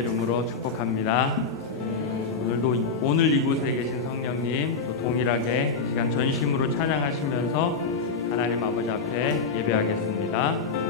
예수님의 이름으로 축복합니다. 오늘 이곳에 계신 성령님 또 동일하게 이 시간 전심으로 찬양하시면서 하나님 아버지 앞에 예배하겠습니다.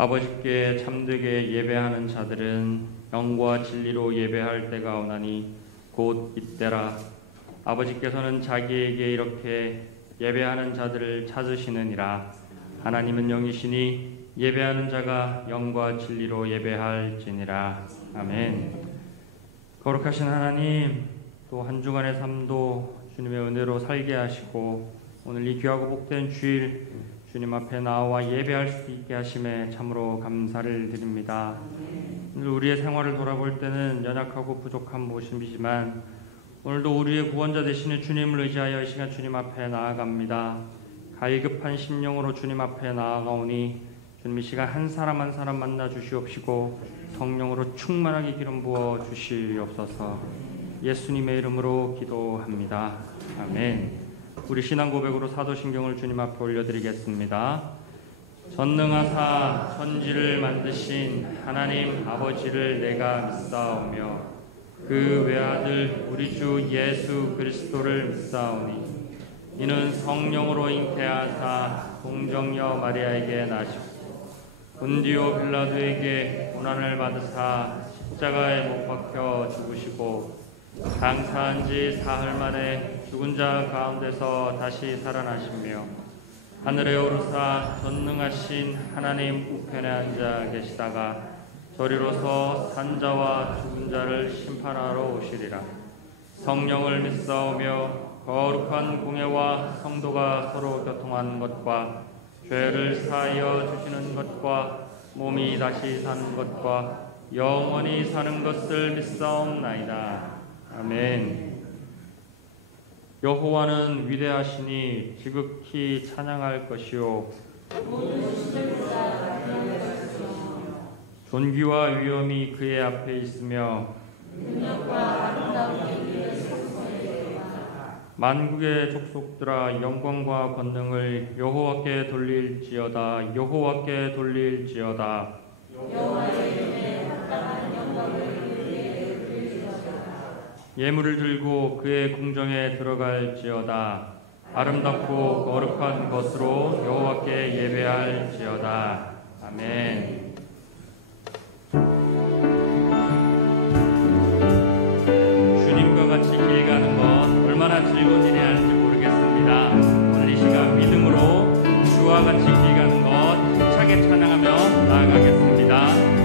아버지께 참되게 예배하는 자들은 영과 진리로 예배할 때가 오나니 곧 이때라. 아버지께서는 자기에게 이렇게 예배하는 자들을 찾으시느니라. 하나님은 영이시니 예배하는 자가 영과 진리로 예배할지니라. 아멘. 거룩하신 하나님, 또 한 주간의 삶도 주님의 은혜로 살게 하시고 오늘 이 귀하고 복된 주일 주님 앞에 나와 예배할 수 있게 하심에 참으로 감사를 드립니다. 오늘 우리의 생활을 돌아볼 때는 연약하고 부족한 모습이지만 오늘도 우리의 구원자 되시는 주님을 의지하여 이 시간 주님 앞에 나아갑니다. 갈급한 심령으로 주님 앞에 나아가오니 주님 이 시간 한 사람 한 사람 만나 주시옵시고 성령으로 충만하게 기름 부어 주시옵소서. 예수님의 이름으로 기도합니다. 아멘. 우리 신앙 고백으로 사도신경을 주님 앞에 올려드리겠습니다. 전능하사 천지를 만드신 하나님 아버지를 내가 믿사오며 그 외아들 우리 주 예수 그리스도를 믿사오니 이는 성령으로 잉태하사 동정녀 마리아에게 나시고 본디오 빌라도에게 고난을 받으사 십자가에 못 박혀 죽으시고 장사한 지 사흘 만에 죽은 자 가운데서 다시 살아나시며 하늘에 오르사 전능하신 하나님 우편에 앉아 계시다가 저리로서 산자와 죽은 자를 심판하러 오시리라. 성령을 믿사오며 거룩한 공예와 성도가 서로 교통하는 것과 죄를 사하여 주시는 것과 몸이 다시 사는 것과 영원히 사는 것을 믿사옵나이다. 아멘. 여호와는 위대하시니 지극히 찬양할 것이요 존귀와 위엄이 그의 앞에 있으며 만국의 족속들아 영광과 권능을 여호와께 돌릴지어다. 여호와께 돌릴지어다. 예물을 들고 그의 궁정에 들어갈지어다. 아름답고 거룩한 것으로 여호와께 예배할지어다. 아멘. 주님과 같이 길 가는 것 얼마나 즐거운 일이 하는지 모르겠습니다. 오늘 이 시간 믿음으로 주와 같이 길 가는 것 힘차게 찬양하며 나아가겠습니다.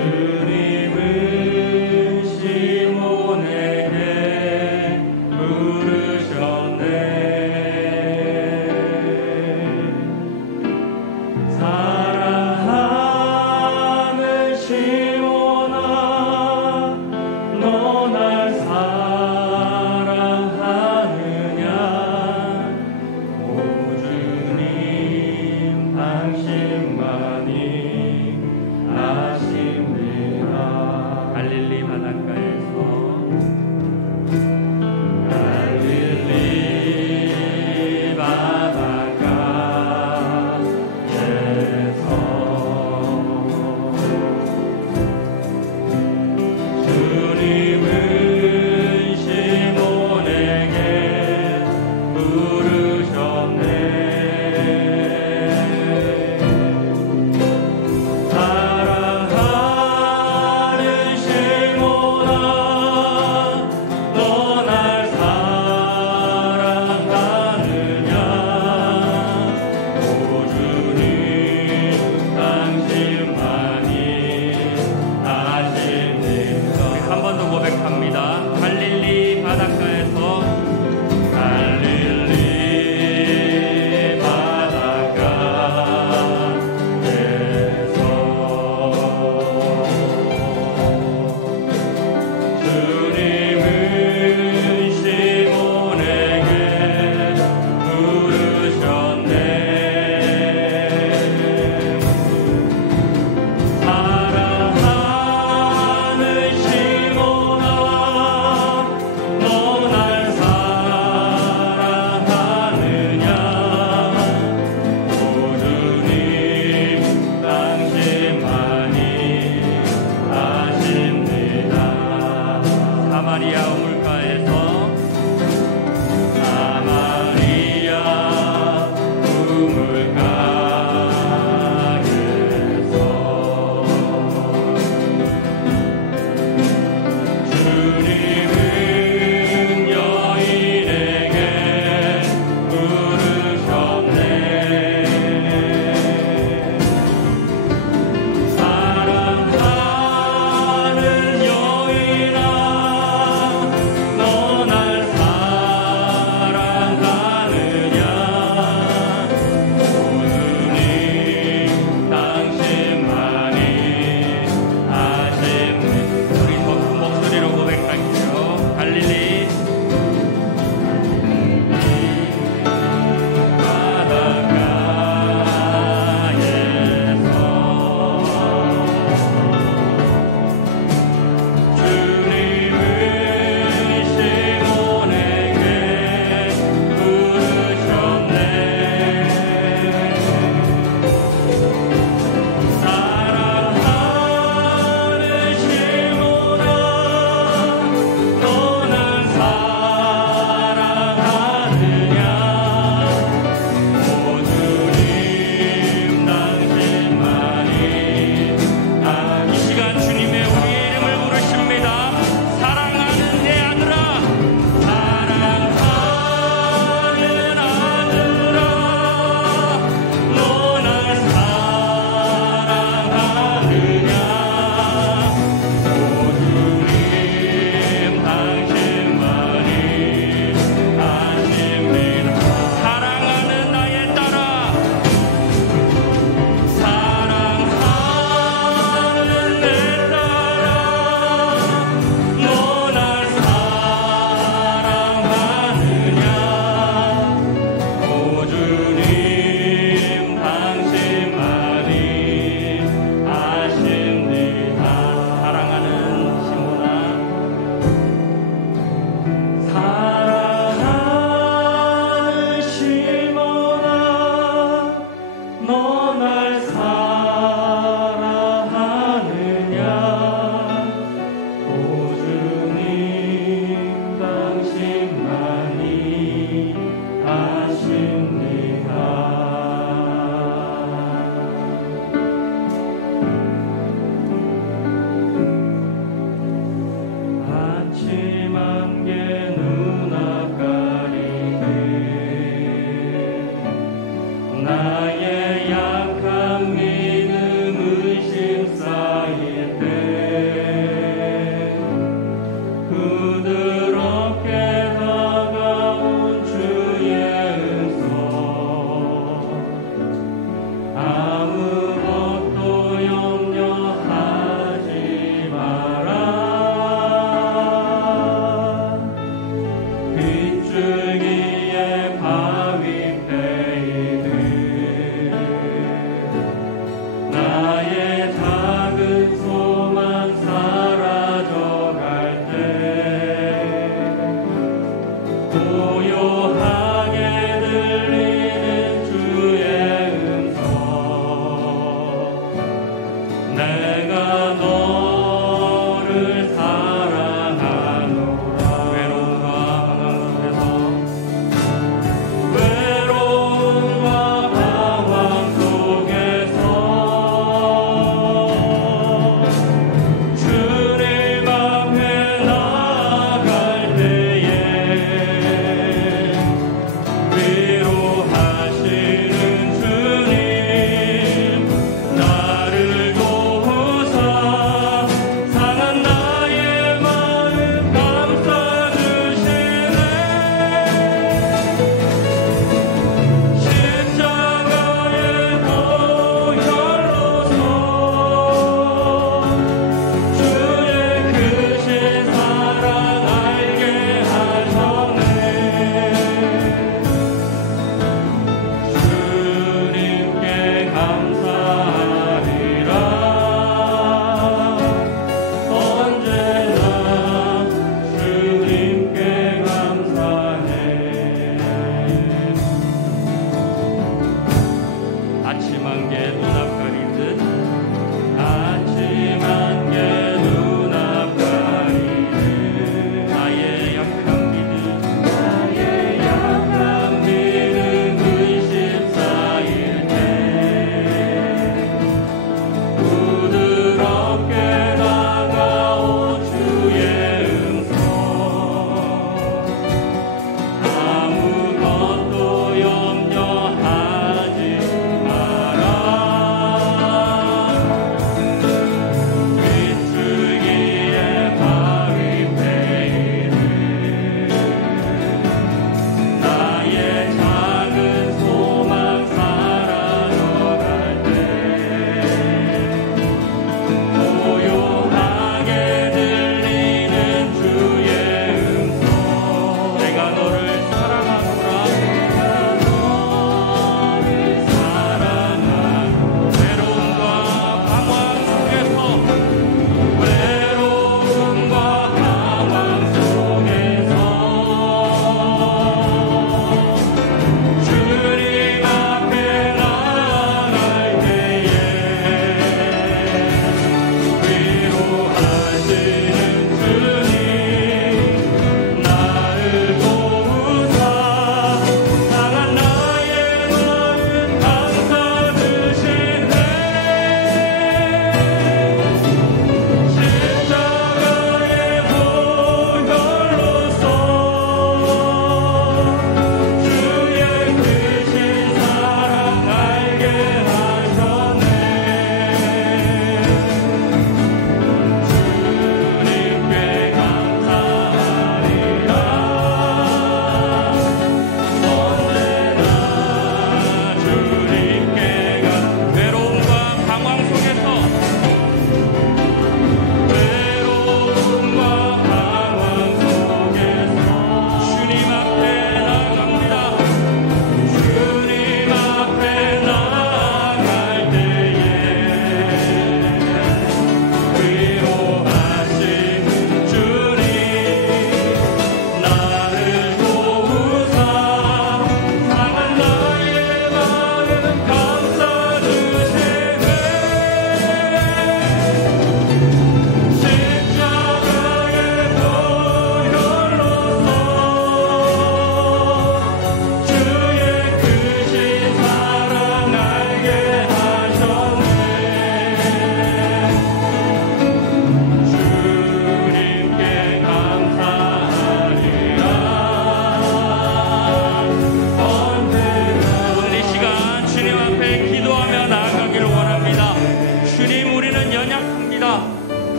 주님은 시몬에게 부르셨네. 사랑하는 시몬아, 너 날 사랑하느냐? 오 주님 당신만이 아십니다.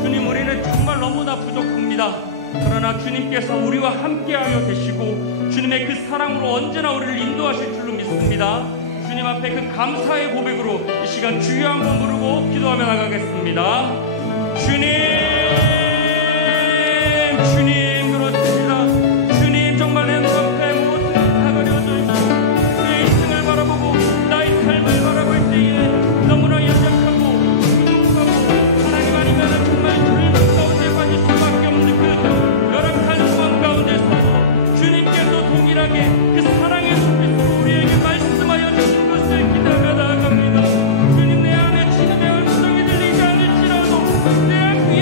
주님, 우리는 정말 너무나 부족합니다. 그러나 주님께서 우리와 함께하여 계시고 주님의 그 사랑으로 언제나 우리를 인도하실 줄로 믿습니다. 주님 앞에 그 감사의 고백으로 이 시간 주여 한번 부르고 기도하며 나가겠습니다. 주님, 주님, 그렇습니다. 주님, 정말 내 눈앞에 모든 다 가려져 있고 내 인생을 바라보고 나의 삶을 바라볼 때에 너무나 연약하고 부족하고 하나님 아니면 정말 절망 가운데 빠질 수밖에 없는 그 열악한 상황 가운데서도 주님께서 동일하게 그 사랑의 손빛으로 우리에게 말씀하여 주신 것을 기다려 나아갑니다. 주님, 내 안에 지금의 음성이 들리지 않을지라도 내 귀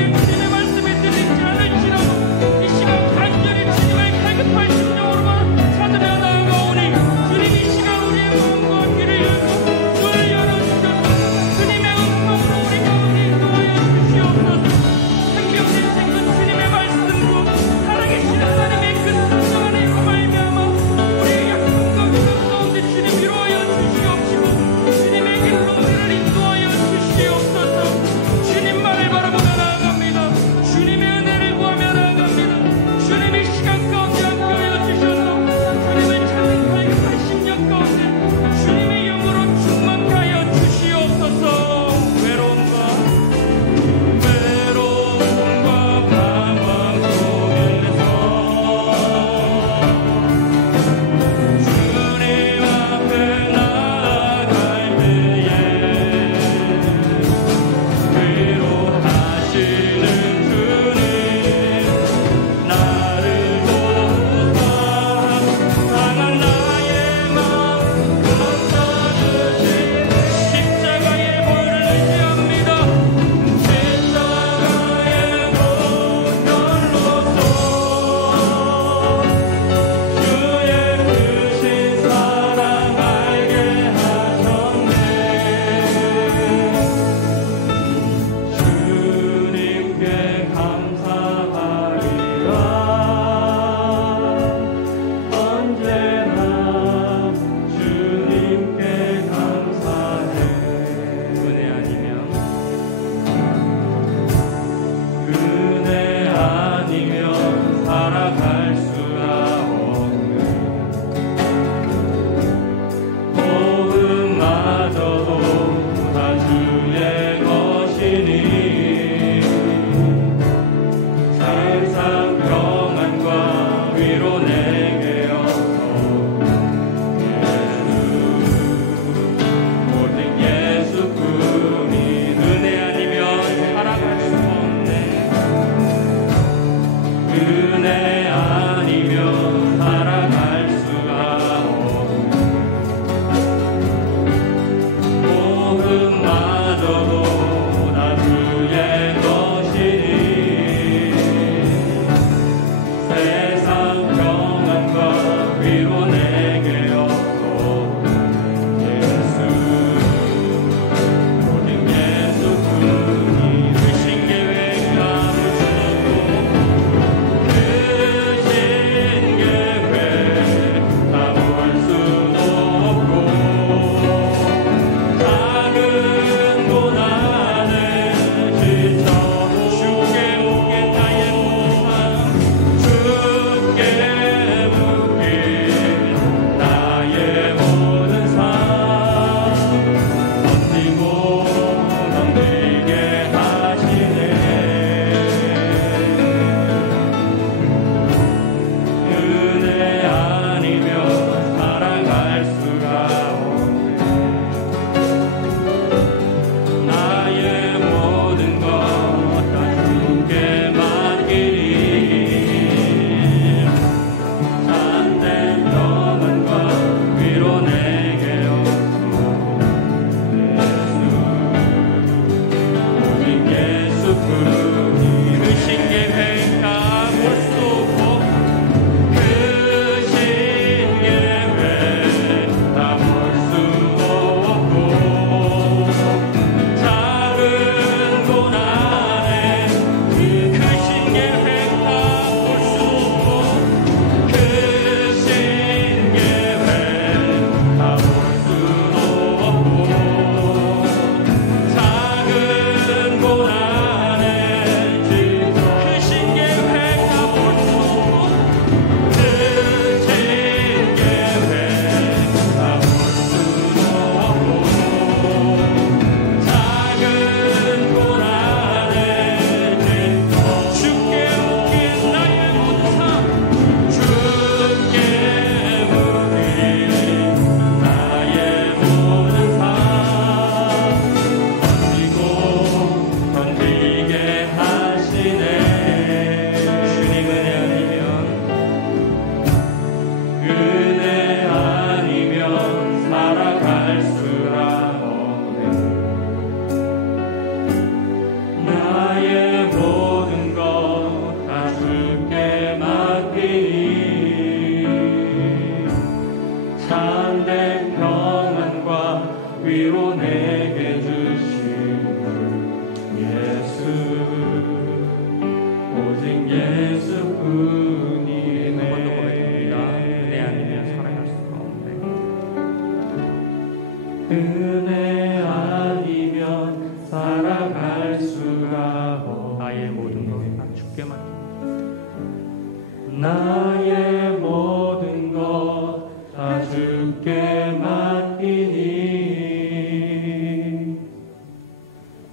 나의 모든 것 다 주께 맡기니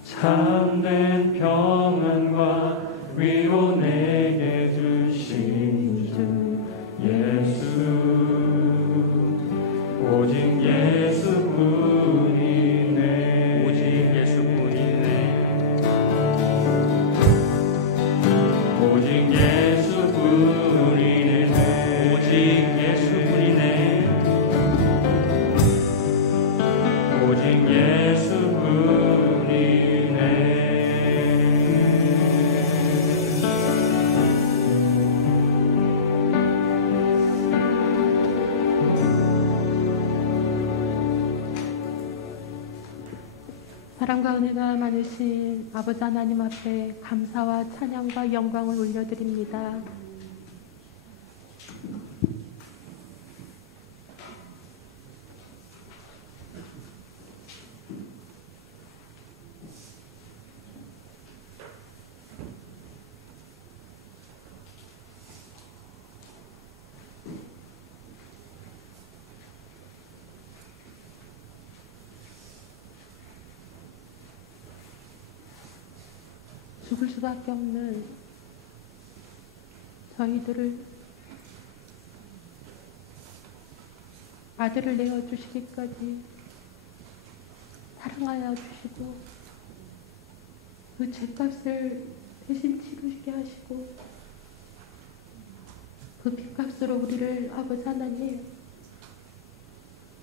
참된 평안과 위로 내게 주신 주 예수 오직 예수뿐이네 오직 예수뿐이네 오직 예수뿐이네 오직 예수뿐이네 오직 예수뿐이네 사랑과 은혜가 많으신 아버지 하나님 앞에 감사와 찬양과 영광을 올려드립니다. 죽을 수밖에 없는 저희들을 아들을 내어주시기까지 사랑하여 주시고 그 죄값을 대신 치르게 하시고 그 핏값으로 우리를 아버지 하나님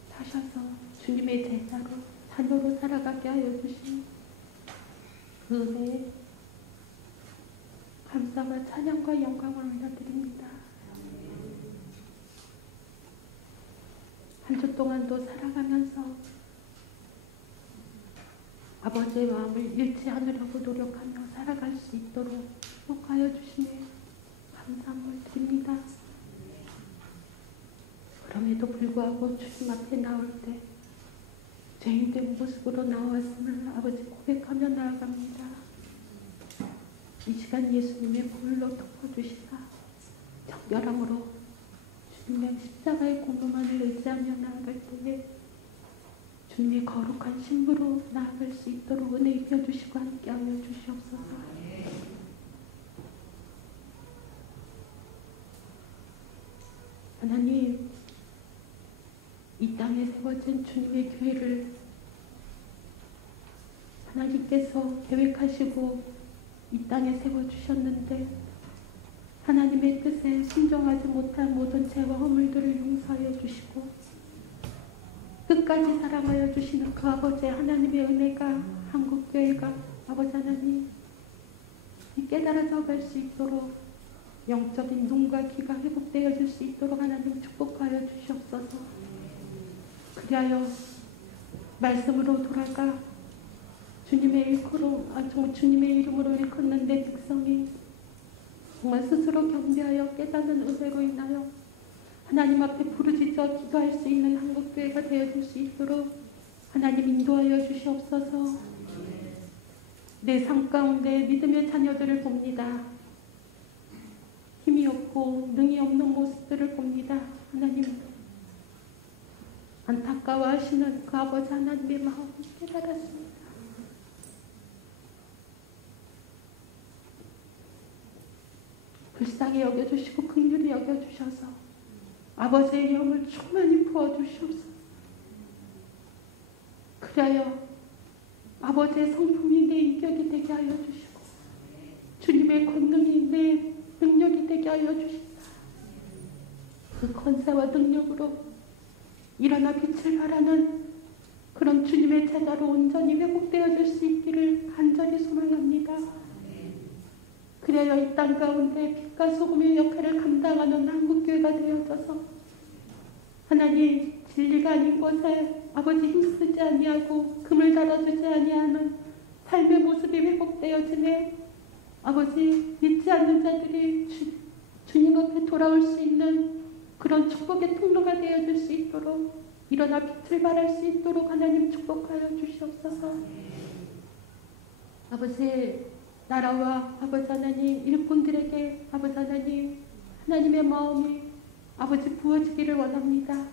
사셔서 주님의 제자로 자녀로 살아가게 하여 주신 그 은혜에 감사와 찬양과 영광을 올려드립니다. 한 주 동안도 살아가면서 아버지의 마음을 잃지 않으려고 노력하며 살아갈 수 있도록 축복하여 주시네 감사함을 드립니다. 그럼에도 불구하고 주님 앞에 나올 때 죄인된 모습으로 나왔음을 아버지 고백하며 나아갑니다. 이 시간 예수님의 보혈로 덮어주시사 정결함으로 주님의 십자가의 공로만을 의지하며 나아갈 때에 주님의 거룩한 신부로 나아갈 수 있도록 은혜 입혀주시고 함께하여 주시옵소서. 하나님, 이 땅에 세워진 주님의 교회를 하나님께서 계획하시고 이 땅에 세워주셨는데 하나님의 뜻에 순종하지 못한 모든 죄와 허물들을 용서하여 주시고 끝까지 사랑하여 주시는 그 아버지 하나님의 은혜가 한국교회가 아버지 하나님 깨달아져 갈 수 있도록 영적인 눈과 귀가 회복되어질 수 있도록 하나님 축복하여 주시옵소서. 그리하여 말씀으로 돌아가 주님의 이름으로 일컫는 내 백성이 정말 스스로 경배하여 깨닫는 은혜로 인하여 하나님 앞에 부르짖어 기도할 수 있는 한국교회가 되어줄 수 있도록 하나님 인도하여 주시옵소서. 내 삶 가운데 믿음의 자녀들을 봅니다. 힘이 없고 능이 없는 모습들을 봅니다. 하나님 안타까워하시는 그 아버지 하나님의 마음을 깨달았습니다. 불쌍히 여겨주시고 긍휼히 여겨주셔서 아버지의 영을 충만히 부어주시옵소서. 그리하여 아버지의 성품이 내 인격이 되게 하여 주시고 주님의 권능이 내 능력이 되게 하여 주시옵소서. 그 권세와 능력으로 일어나 빛을 발하는 그런 주님의 제자로 온전히 회복되어질 수 있기를 간절히 소망합니다. 그래야 이 땅 가운데 빛과 소금의 역할을 감당하는 한국교회가 되어져서 하나님 진리가 아닌 것에 아버지 힘쓰지 아니하고 금을 달아주지 아니하는 삶의 모습이 회복되어지네 아버지 믿지 않는 자들이 주님 앞에 돌아올 수 있는 그런 축복의 통로가 되어줄 수 있도록 일어나 빛을 발할 수 있도록 하나님 축복하여 주시옵소서. 아버지 나라와 아버지 하나님 일꾼들에게 아버지 하나님 하나님의 마음이 아버지 부어지기를 원합니다.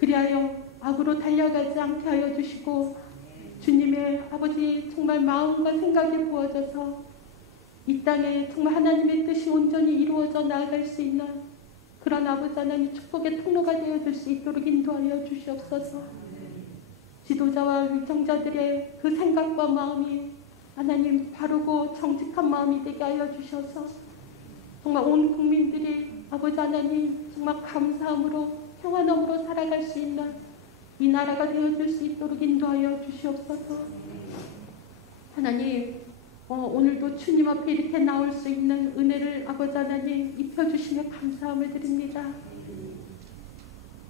그리하여 악으로 달려가지 않게 하여 주시고 주님의 아버지 정말 마음과 생각이 부어져서 이 땅에 정말 하나님의 뜻이 온전히 이루어져 나아갈 수 있는 그런 아버지 하나님 축복의 통로가 되어줄 수 있도록 인도하여 주시옵소서. 지도자와 위정자들의 그 생각과 마음이 하나님 바르고 정직한 마음이 되게 하여 주셔서 정말 온 국민들이 아버지 하나님 정말 감사함으로 평안함으로 살아갈 수 있는 이 나라가 되어줄 수 있도록 인도하여 주시옵소서. 하나님 오늘도 주님 앞에 이렇게 나올 수 있는 은혜를 아버지 하나님 입혀주시며 감사함을 드립니다.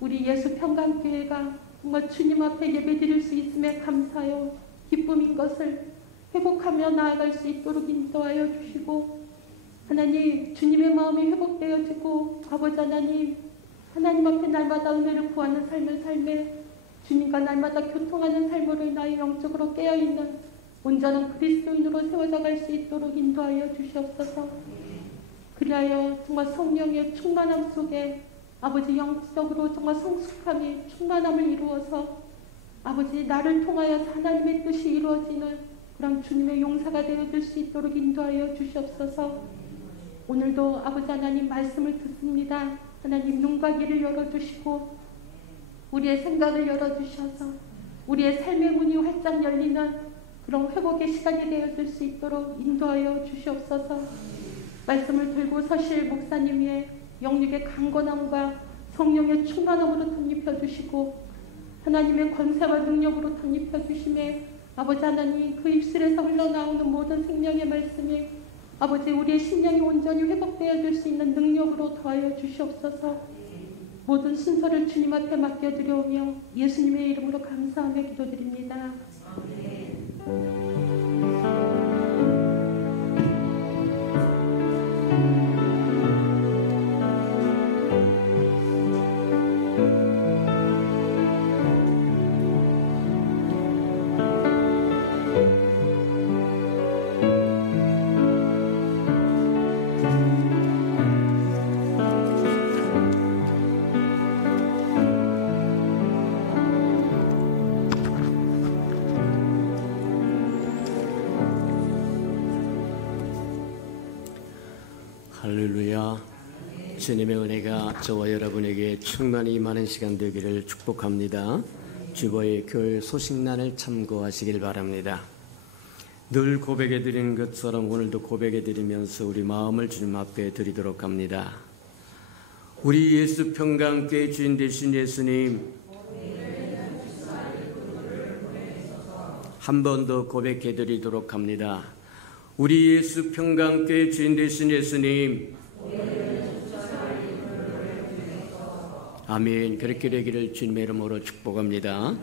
우리 예수평강교회가 정말 주님 앞에 예배드릴 수 있음에 감사하여 기쁨인 것을 회복하며 나아갈 수 있도록 인도하여 주시고 하나님 주님의 마음이 회복되어지고 아버지 하나님 앞에 날마다 은혜를 구하는 삶을 삶에 주님과 날마다 교통하는 삶으로 인하여 영적으로 깨어있는 온전한 그리스도인으로 세워져 갈 수 있도록 인도하여 주시옵소서. 그리하여 정말 성령의 충만함 속에 아버지 영적으로 정말 성숙함이 충만함을 이루어서 아버지 나를 통하여 하나님의 뜻이 이루어지는 그런 주님의 용사가 되어줄 수 있도록 인도하여 주시옵소서. 오늘도 아버지 하나님 말씀을 듣습니다. 하나님 눈과 귀를 열어주시고 우리의 생각을 열어주셔서 우리의 삶의 문이 활짝 열리는 그런 회복의 시간이 되어줄 수 있도록 인도하여 주시옵소서. 말씀을 들고 서실 목사님 위에 영육의 강건함과 성령의 충만함으로 덧입혀 주시고 하나님의 권세와 능력으로 덧입혀 주심에 아버지 하나님 그 입술에서 흘러나오는 모든 생명의 말씀이 아버지 우리의 심령이 온전히 회복되어질 수 있는 능력으로 더하여 주시옵소서. 모든 순서를 주님 앞에 맡겨드려오며 예수님의 이름으로 감사하며 기도드립니다. 할렐루야. 주님의 은혜가 저와 여러분에게 충만히 임하는 시간 되기를 축복합니다. 주보의 교회 소식란을 참고하시길 바랍니다. 늘 고백해 드리는 것처럼 오늘도 고백해 드리면서 우리 마음을 주님 앞에 드리도록 합니다. 우리 예수 평강교회 주인 되신 예수님, 한 번 더 고백해 드리도록 합니다. 우리 예수 평강교회 주인 되신 예수님, 아멘. 그렇게 되기를 주님의 이름으로 축복합니다.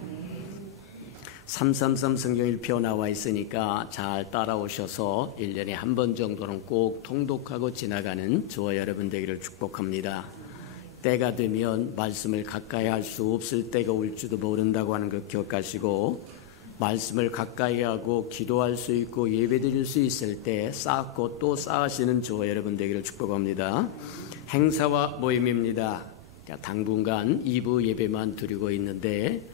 333 성경 1표 나와 있으니까 잘 따라오셔서 1년에 한 번 정도는 꼭 통독하고 지나가는 저와 여러분 되기를 축복합니다. 때가 되면 말씀을 가까이 할 수 없을 때가 올지도 모른다고 하는 것 기억하시고, 말씀을 가까이 하고 기도할 수 있고 예배드릴 수 있을 때 쌓고 또 쌓으시는 저와 여러분 되기를 축복합니다. 행사와 모임입니다. 당분간 2부 예배만 드리고 있는데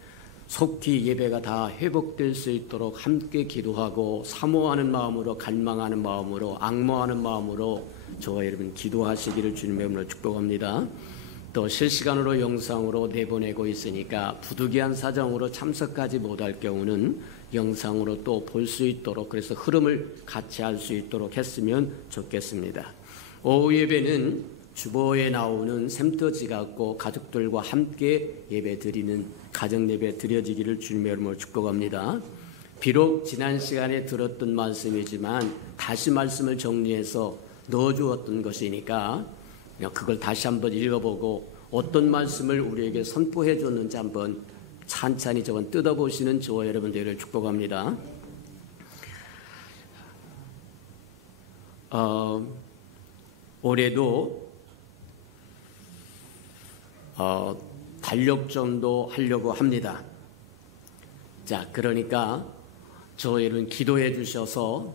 속히 예배가 다 회복될 수 있도록 함께 기도하고 사모하는 마음으로, 갈망하는 마음으로, 앙모하는 마음으로 저와 여러분 기도하시기를 주님의 이름으로 축복합니다. 또 실시간으로 영상으로 내보내고 있으니까 부득이한 사정으로 참석하지 못할 경우는 영상으로 또 볼 수 있도록, 그래서 흐름을 같이 할 수 있도록 했으면 좋겠습니다. 오후 예배는 주보에 나오는 샘터지 갖고 가족들과 함께 예배 드리는 가정 예배 드려지기를 주님의 이름으로 축복합니다. 비록 지난 시간에 들었던 말씀이지만 다시 말씀을 정리해서 넣어주었던 것이니까 그걸 다시 한번 읽어보고 어떤 말씀을 우리에게 선포해 줬는지 한번 찬찬히 저건 뜯어보시는 저와 여러분들을 축복합니다. 올해도 달력전도 하려고 합니다. 자, 그러니까 저와 여러분 기도해 주셔서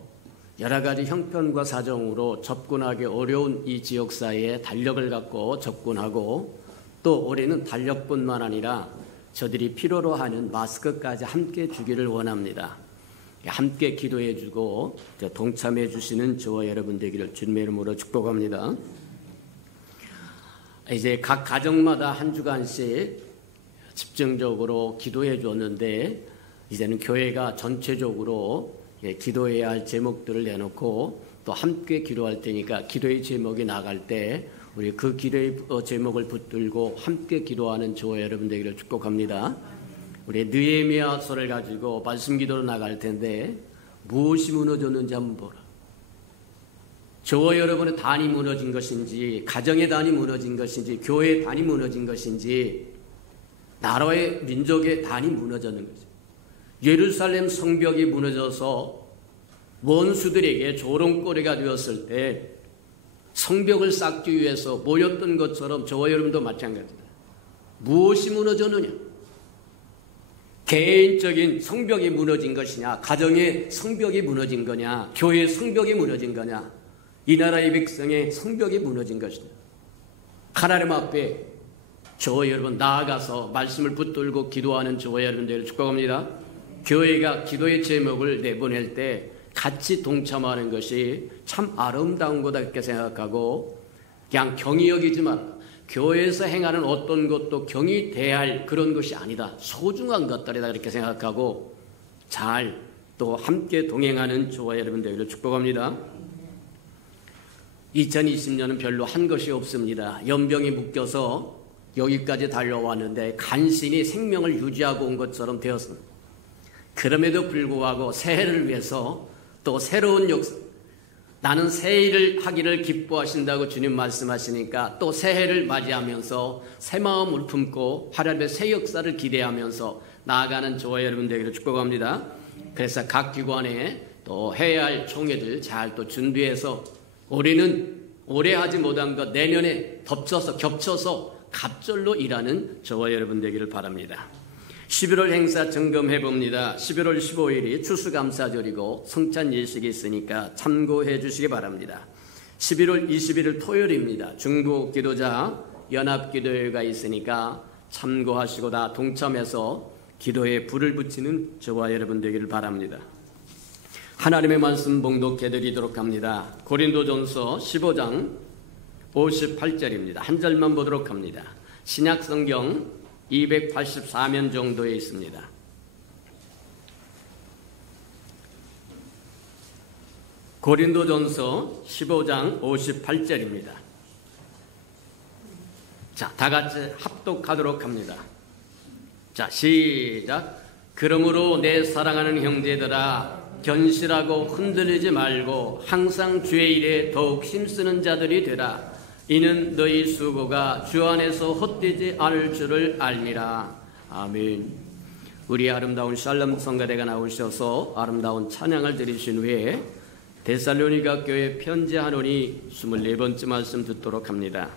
여러 가지 형편과 사정으로 접근하기 어려운 이 지역사회에 달력을 갖고 접근하고 또 올해는 달력뿐만 아니라 저들이 필요로 하는 마스크까지 함께 주기를 원합니다. 함께 기도해 주고 동참해 주시는 저와 여러분 되기를 주님의 이름으로 축복합니다. 이제 각 가정마다 한 주간씩 집중적으로 기도해 줬는데 이제는 교회가 전체적으로 기도해야 할 제목들을 내놓고 또 함께 기도할 테니까 기도의 제목이 나갈 때 우리 그 기도의 제목을 붙들고 함께 기도하는 저와 여러분 되기를 축복합니다. 우리 느헤미야서를 가지고 말씀 기도로 나갈 텐데 무엇이 무너졌는지 한번 보라. 저와 여러분의 단이 무너진 것인지 가정의 단이 무너진 것인지 교회의 단이 무너진 것인지 나라의 민족의 단이 무너졌는 거죠. 예루살렘 성벽이 무너져서 원수들에게 조롱거리가 되었을 때 성벽을 쌓기 위해서 모였던 것처럼 저와 여러분도 마찬가지다. 무엇이 무너졌느냐? 개인적인 성벽이 무너진 것이냐? 가정의 성벽이 무너진 거냐? 교회의 성벽이 무너진 거냐? 이 나라의 백성의 성벽이 무너진 것이냐? 하나님 앞에 저와 여러분 나아가서 말씀을 붙들고 기도하는 저와 여러분들을 축복합니다. 교회가 기도의 제목을 내보낼 때 같이 동참하는 것이 참 아름다운 거다 이렇게 생각하고 그냥 경히 여기지 마라. 교회에서 행하는 어떤 것도 경히 대할 그런 것이 아니다. 소중한 것들이다 이렇게 생각하고 잘 또 함께 동행하는 저와 여러분들을 축복합니다. 2020년은 별로 한 것이 없습니다. 연병이 묶여서 여기까지 달려왔는데 간신히 생명을 유지하고 온 것처럼 되었습니다. 그럼에도 불구하고 새해를 위해서 또 새로운 역사, 나는 새해를 하기를 기뻐하신다고 주님 말씀하시니까 또 새해를 맞이하면서 새 마음을 품고 하나님의 새 역사를 기대하면서 나아가는 저와 여러분 되기를 축복합니다. 그래서 각 기관에 또 해야 할 총회들 잘 또 준비해서 올해는 올해 하지 못한 것 내년에 겹쳐서 갑절로 일하는 저와 여러분 되기를 바랍니다. 11월 행사 점검해 봅니다. 11월 15일이 추수감사절이고 성찬 예식이 있으니까 참고해 주시기 바랍니다. 11월 21일 토요일입니다. 중국 기도자 연합기도회가 있으니까 참고하시고 다 동참해서 기도에 불을 붙이는 저와 여러분 되기를 바랍니다. 하나님의 말씀 봉독해 드리도록 합니다. 고린도전서 15장 58절입니다. 한 절만 보도록 합니다. 신약성경 284면 정도에 있습니다. 고린도전서 15장 58절입니다. 자, 다 같이 합독하도록 합니다. 자, 시작. 그러므로 내 사랑하는 형제들아, 견실하고 흔들리지 말고 항상 주의 일에 더욱 힘쓰는 자들이 되라. 이는 너희 수고가 주 안에서 헛되지 않을 줄을 알미라. 아멘. 우리 아름다운 샬롬 성가대가 나오셔서 아름다운 찬양을 드리신 후에 데살로니가 교회 편지하노니 24번째 말씀 듣도록 합니다.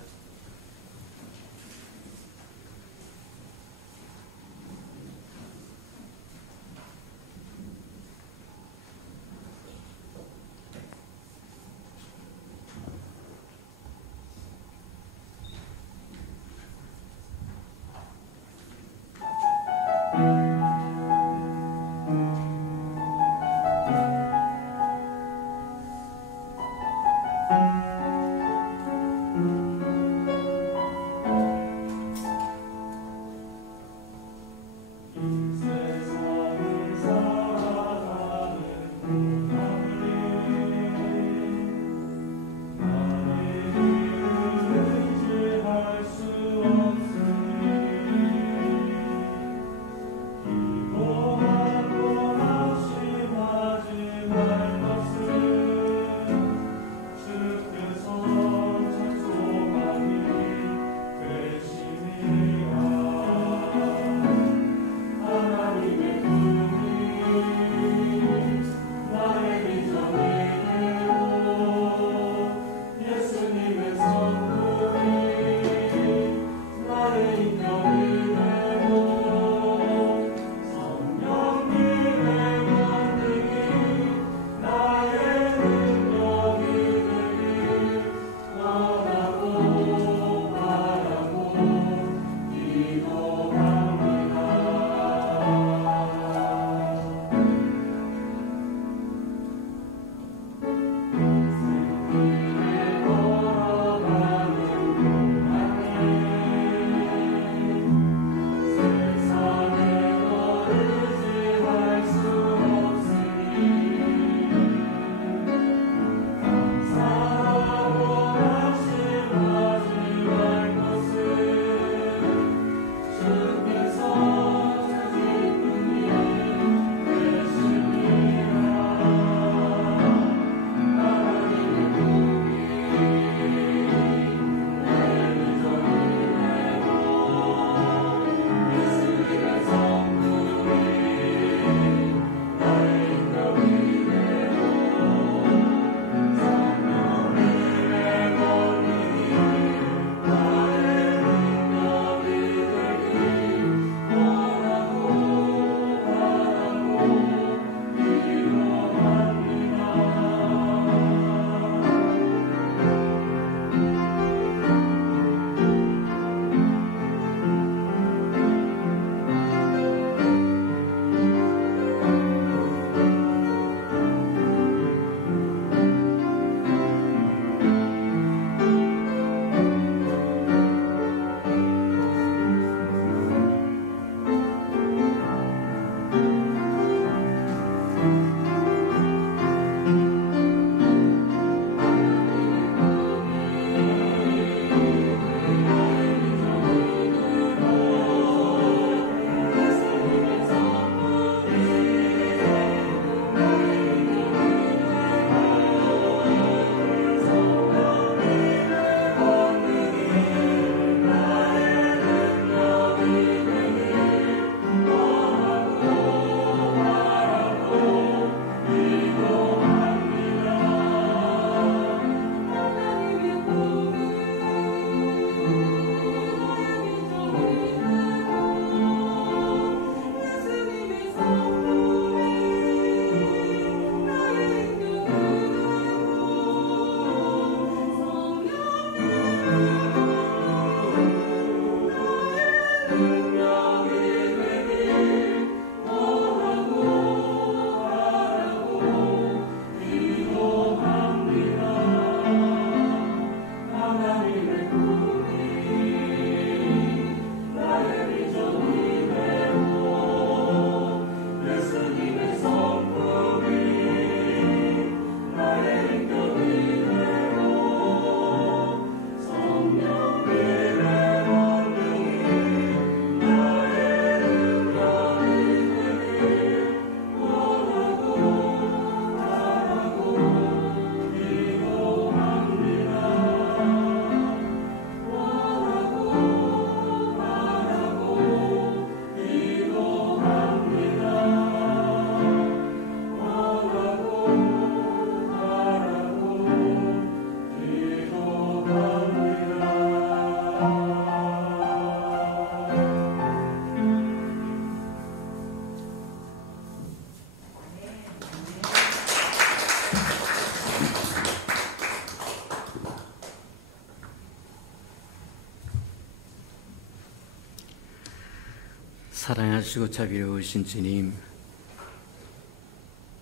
사랑하시고 자비로우신 주님,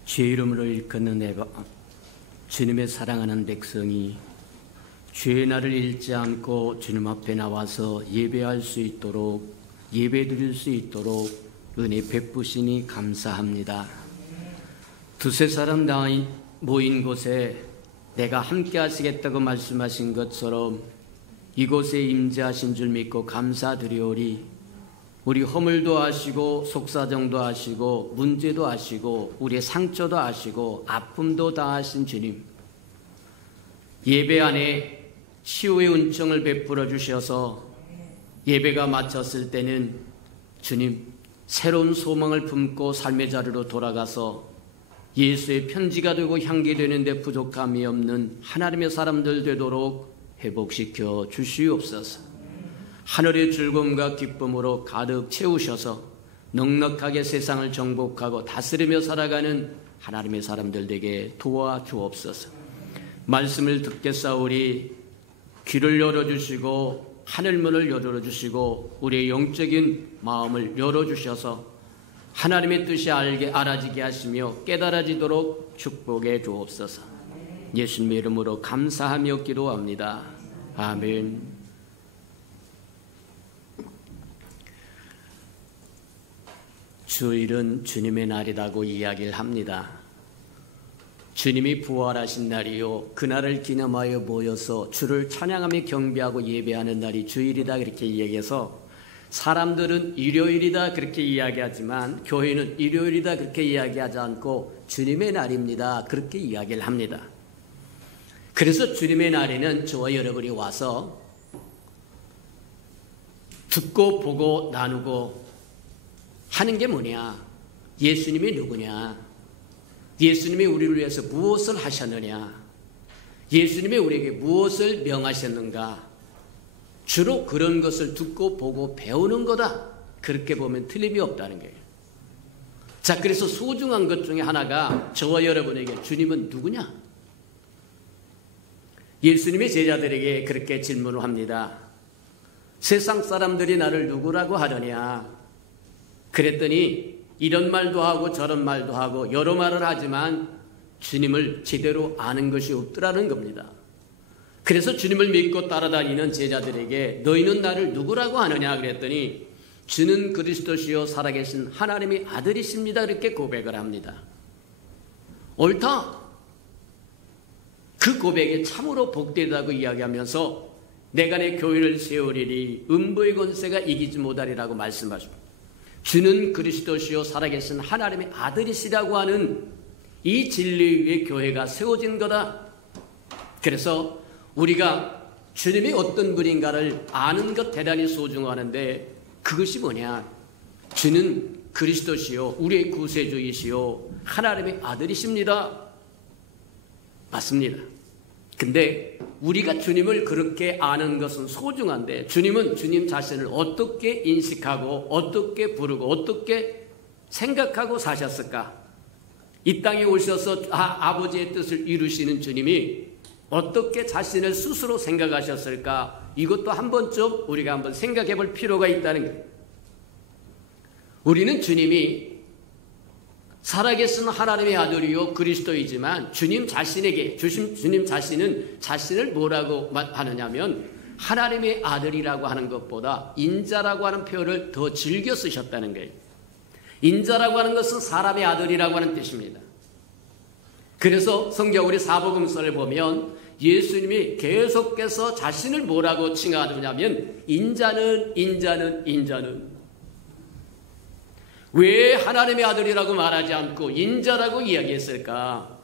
주의 이름으로 일컫는 주님의 사랑하는 백성이 주의 날을 잃지 않고 주님 앞에 나와서 예배할 수 있도록, 예배 드릴 수 있도록 은혜 베푸시니 감사합니다. 두세 사람 모인 곳에 내가 함께 하시겠다고 말씀하신 것처럼 이곳에 임재하신 줄 믿고 감사드리오리. 우리 허물도 아시고 속사정도 아시고 문제도 아시고 우리의 상처도 아시고 아픔도 다 아신 주님, 예배 안에 치유의 은총을 베풀어 주셔서 예배가 마쳤을 때는 주님 새로운 소망을 품고 삶의 자리로 돌아가서 예수의 편지가 되고 향기 되는데 부족함이 없는 하나님의 사람들 되도록 회복시켜 주시옵소서. 하늘의 즐거움과 기쁨으로 가득 채우셔서 넉넉하게 세상을 정복하고 다스리며 살아가는 하나님의 사람들 되게 도와주옵소서. 말씀을 듣겠사오니 귀를 열어주시고 하늘문을 열어주시고 우리의 영적인 마음을 열어주셔서 하나님의 뜻이 알아지게 하시며 깨달아지도록 축복해 주옵소서. 예수님의 이름으로 감사하며 기도합니다. 아멘. 주일은 주님의 날이라고 이야기를 합니다. 주님이 부활하신 날이요, 그날을 기념하여 모여서 주를 찬양하며 경배하고 예배하는 날이 주일이다 그렇게 이야기해서, 사람들은 일요일이다 그렇게 이야기하지만 교회는 일요일이다 그렇게 이야기하지 않고 주님의 날입니다 그렇게 이야기를 합니다. 그래서 주님의 날에는 저와 여러분이 와서 듣고 보고 나누고 하는 게 뭐냐? 예수님이 누구냐? 예수님이 우리를 위해서 무엇을 하셨느냐? 예수님이 우리에게 무엇을 명하셨는가? 주로 그런 것을 듣고 보고 배우는 거다. 그렇게 보면 틀림이 없다는 거예요. 자, 그래서 소중한 것 중에 하나가 저와 여러분에게 주님은 누구냐? 예수님이 제자들에게 그렇게 질문을 합니다. 세상 사람들이 나를 누구라고 하려냐? 그랬더니 이런 말도 하고 저런 말도 하고 여러 말을 하지만 주님을 제대로 아는 것이 없더라는 겁니다. 그래서 주님을 믿고 따라다니는 제자들에게 너희는 나를 누구라고 하느냐 그랬더니 주는 그리스도시요 살아계신 하나님의 아들이십니다 이렇게 고백을 합니다. 옳다. 그 고백에 참으로 복되다고 이야기하면서 내가 내 교회를 세우리니 음부의 권세가 이기지 못하리라고 말씀하십니다. 주는 그리스도시요 살아계신 하나님의 아들이시라고 하는 이 진리 위에 교회가 세워진 거다. 그래서 우리가 주님이 어떤 분인가를 아는 것 대단히 소중하는데 그것이 뭐냐? 주는 그리스도시요 우리의 구세주이시요 하나님의 아들이십니다. 맞습니다. 근데 우리가 주님을 그렇게 아는 것은 소중한데 주님은 주님 자신을 어떻게 인식하고 어떻게 부르고 어떻게 생각하고 사셨을까? 이 땅에 오셔서 아버지의 뜻을 이루시는 주님이 어떻게 자신을 스스로 생각하셨을까? 이것도 한 번쯤 우리가 한번 생각해 볼 필요가 있다는 거예요. 우리는 주님이 살아계신 하나님의 아들이요 그리스도이지만 주님 자신은 자신을 뭐라고 하느냐면 하나님의 아들이라고 하는 것보다 인자라고 하는 표현을 더 즐겨 쓰셨다는 거예요. 인자라고 하는 것은 사람의 아들이라고 하는 뜻입니다. 그래서 성경 우리 사복음서를 보면 예수님이 계속해서 자신을 뭐라고 칭하느냐면 인자는 왜 하나님의 아들이라고 말하지 않고 인자라고 이야기했을까?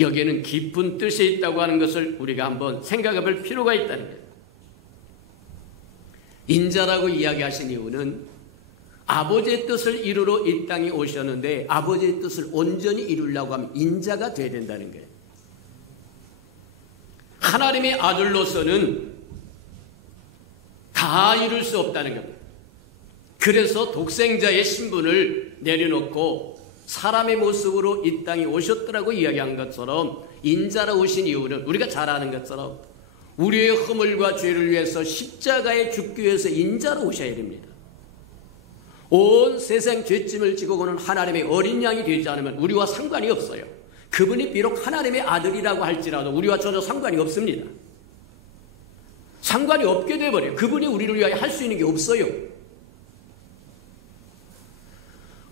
여기에는 깊은 뜻이 있다고 하는 것을 우리가 한번 생각해 볼 필요가 있다는 거예요. 인자라고 이야기하신 이유는 아버지의 뜻을 이루러 이 땅에 오셨는데 아버지의 뜻을 온전히 이루려고 하면 인자가 돼야 된다는 거예요. 하나님의 아들로서는 다 이룰 수 없다는 겁니다. 그래서 독생자의 신분을 내려놓고 사람의 모습으로 이 땅에 오셨더라고 이야기한 것처럼 인자로 오신 이유는 우리가 잘 아는 것처럼 우리의 허물과 죄를 위해서 십자가에 죽기 위해서 인자로 오셔야 됩니다. 온 세상 죄짐을 지고 오는 하나님의 어린 양이 되지 않으면 우리와 상관이 없어요. 그분이 비록 하나님의 아들이라고 할지라도 우리와 전혀 상관이 없습니다. 상관이 없게 돼버려요. 그분이 우리를 위하여 할 수 있는 게 없어요.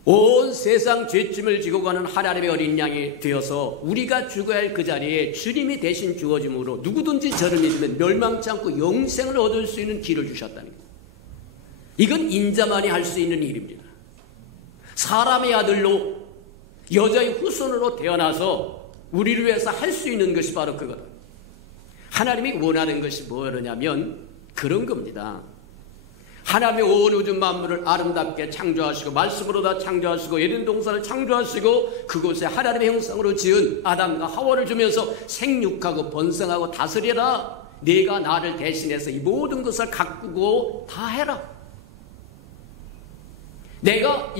온 세상 죄짐을 지고 가는 하나님의 어린 양이 되어서 우리가 죽어야 할 그 자리에 주님이 대신 주어짐으로 누구든지 저를 믿으면 멸망치 않고 영생을 얻을 수 있는 길을 주셨다는 거예요. 이건 인자만이 할 수 있는 일입니다. 사람의 아들로 여자의 후손으로 태어나서 우리를 위해서 할 수 있는 것이 바로 그거다. 하나님이 원하는 것이 뭐냐면 그런 겁니다. 하나님의 온 우주 만물을 아름답게 창조하시고 말씀으로 다 창조하시고 에덴 동산을 창조하시고 그곳에 하나님의 형상으로 지은 아담과 하와를 주면서 생육하고 번성하고 다스려라. 네가 나를 대신해서 이 모든 것을 가꾸고 다 해라. 내가